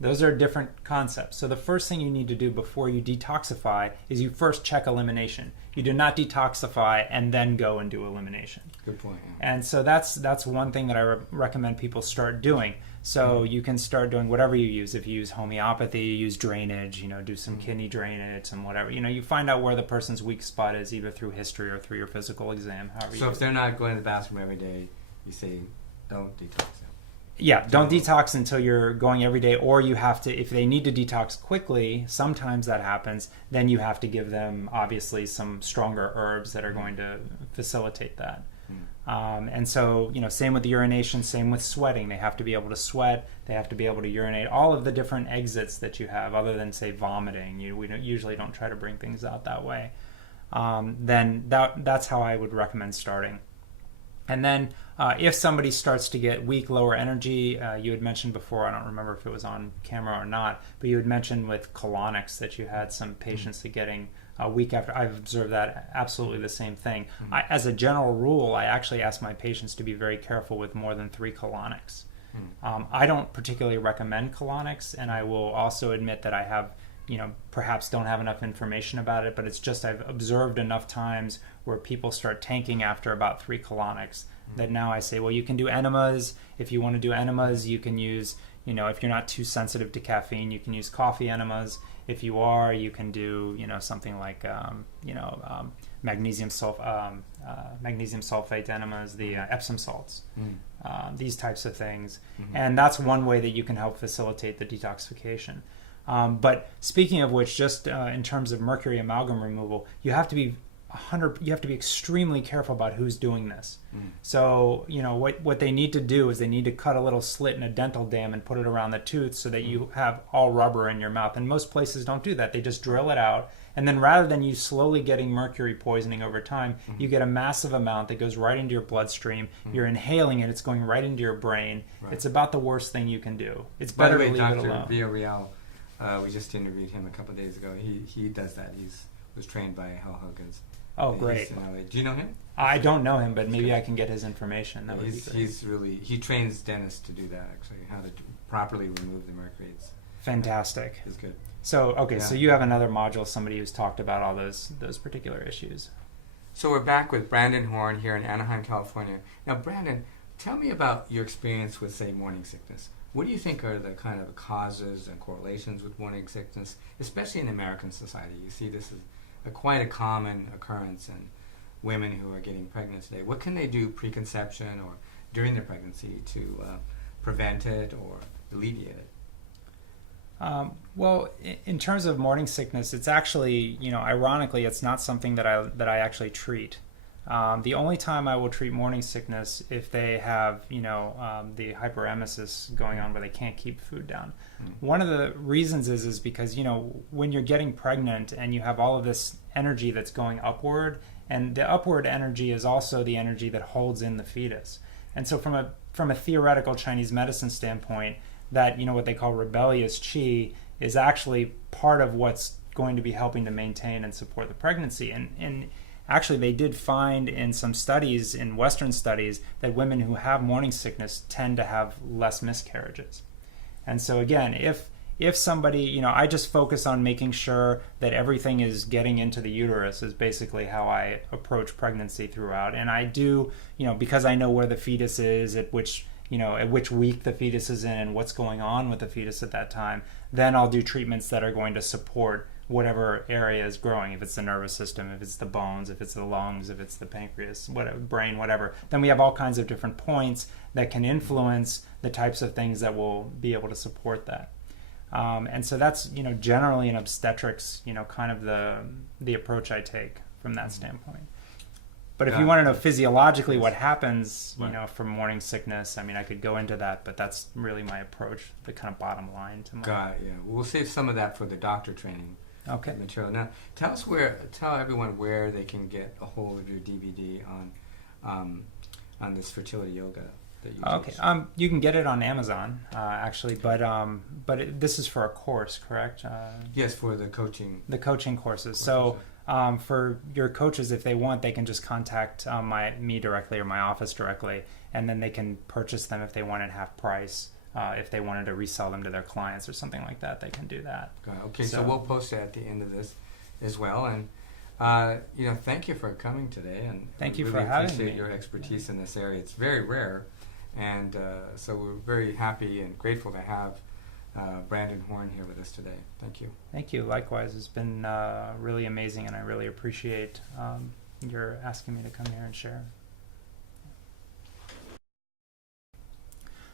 Those are different concepts. So the first thing you need to do before you detoxify is you first check elimination. You do not detoxify and then go and do elimination. Good point. Yeah. And so that's one thing that I recommend people start doing. So you can start doing whatever you use. If you use homeopathy, you use drainage, do some kidney drainage and whatever. You find out where the person's weak spot is, either through history or through your physical exam. So if they're not going to the bathroom every day, you say don't detox them. Yeah, don't detox until you're going every day, or you have to, if they need to detox quickly, sometimes that happens, then you have to give them, obviously, some stronger herbs that are going to facilitate that. And so, same with the urination, same with sweating. They have to be able to sweat, they have to be able to urinate, all of the different exits that you have, other than, say, vomiting. We usually don't try to bring things out that way. Then that's how I would recommend starting. And then if somebody starts to get weak, lower energy, you had mentioned before, I don't remember if it was on camera or not, but you had mentioned with colonics that you had some patients that getting weak after. I've observed that absolutely the same thing. As a general rule, I actually ask my patients to be very careful with more than 3 colonics. I don't particularly recommend colonics, and I will also admit that I have, perhaps don't have enough information about it, but it's just I've observed enough times where people start tanking after about 3 colonics that now I say, well, you can do enemas. If you want to do enemas, you can use, if you're not too sensitive to caffeine, you can use coffee enemas. If you are, you can do, something like, magnesium sulfate enemas, the Epsom salts, these types of things. And that's one way that you can help facilitate the detoxification. But speaking of which, just in terms of mercury amalgam removal, you have to be extremely careful about who's doing this. So, what they need to do is they need to cut a little slit in a dental dam and put it around the tooth so that you have all rubber in your mouth. And most places don't do that. They just drill it out. And then rather than you slowly getting mercury poisoning over time, you get a massive amount that goes right into your bloodstream. You're inhaling it. It's going right into your brain. Right. It's about the worst thing you can do. It's better to leave it alone. Dr. Villarreal, we just interviewed him a couple of days ago. He does that. Was trained by Hal Huggins. Oh, great. Do you know him? I don't know him, but maybe I can get his information. That would be great. He trains dentists to do that, actually, how to properly remove the mercury. It's fantastic. It's good. So, so you have another module, somebody who's talked about all those particular issues. So we're back with Brandon Horn here in Anaheim, California. Now, Brandon, tell me about your experience with, say, morning sickness. What do you think are the kind of causes and correlations with morning sickness, especially in American society? You see this is quite a common occurrence in women who are getting pregnant today. What can they do pre-conception or during their pregnancy to prevent it or alleviate it? Well, in terms of morning sickness, it's actually, ironically, it's not something that I actually treat. The only time I will treat morning sickness if they have, the hyperemesis going on where they can't keep food down. One of the reasons is because, when you're getting pregnant and you have all of this energy that's going upward, and the upward energy is also the energy that holds in the fetus. And so from a theoretical Chinese medicine standpoint, that, what they call rebellious qi is actually part of what's going to be helping to maintain and support the pregnancy. And actually, they did find in some studies, in Western studies, that women who have morning sickness tend to have less miscarriages. And so again, if somebody, I just focus on making sure that everything is getting into the uterus is basically how I approach pregnancy throughout. And I do, because I know where the fetus is, at which week the fetus is in and what's going on with the fetus at that time, then I'll do treatments that are going to support whatever area is growing, if it's the nervous system, if it's the bones, if it's the lungs, if it's the pancreas, whatever, brain, whatever. Then we have all kinds of different points that can influence the types of things that will be able to support that. And so that's, generally in obstetrics, kind of the approach I take from that standpoint. But if you want to know physiologically what happens, from morning sickness, I could go into that, but that's really my approach, the kind of bottom line to my... Got it, yeah. We'll save some of that for the doctor training material. Now, tell everyone where they can get a hold of your DVD on this fertility yoga that you teach. You can get it on Amazon, actually, but this is for a course, correct? Yes, for the coaching. The coaching courses. So for your coaches, if they want, they can just contact me directly or my office directly, and then they can purchase them if they want at half price. If they wanted to resell them to their clients or something like that, they can do that. Okay, so we'll post it at the end of this as well. And thank you for coming today, and thank you really for having me. Appreciate your expertise in this area. It's very rare, And so we're very happy and grateful to have Brandon Horn here with us today. Thank you. Thank you. Likewise, it's been really amazing, and I really appreciate your asking me to come here and share.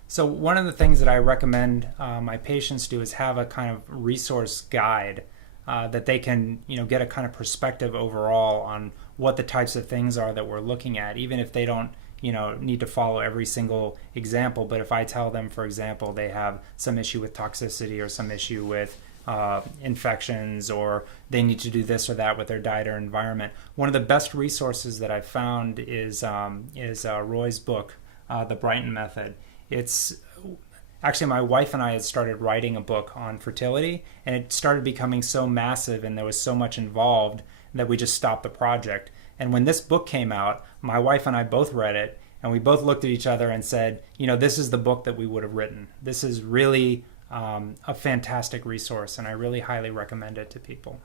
So one of the things that I recommend my patients do is have a kind of resource guide that they can, get a kind of perspective overall on what the types of things are that we're looking at, even if they don't, need to follow every single example. But if I tell them, for example, they have some issue with toxicity or some issue with infections, or they need to do this or that with their diet or environment, one of the best resources that I've found is Roy's book, The Brighton Method. It's actually, my wife and I had started writing a book on fertility, and it started becoming so massive and there was so much involved that we just stopped the project. And when this book came out, my wife and I both read it, and we both looked at each other and said, this is the book that we would have written. This is really a fantastic resource, and I really highly recommend it to people.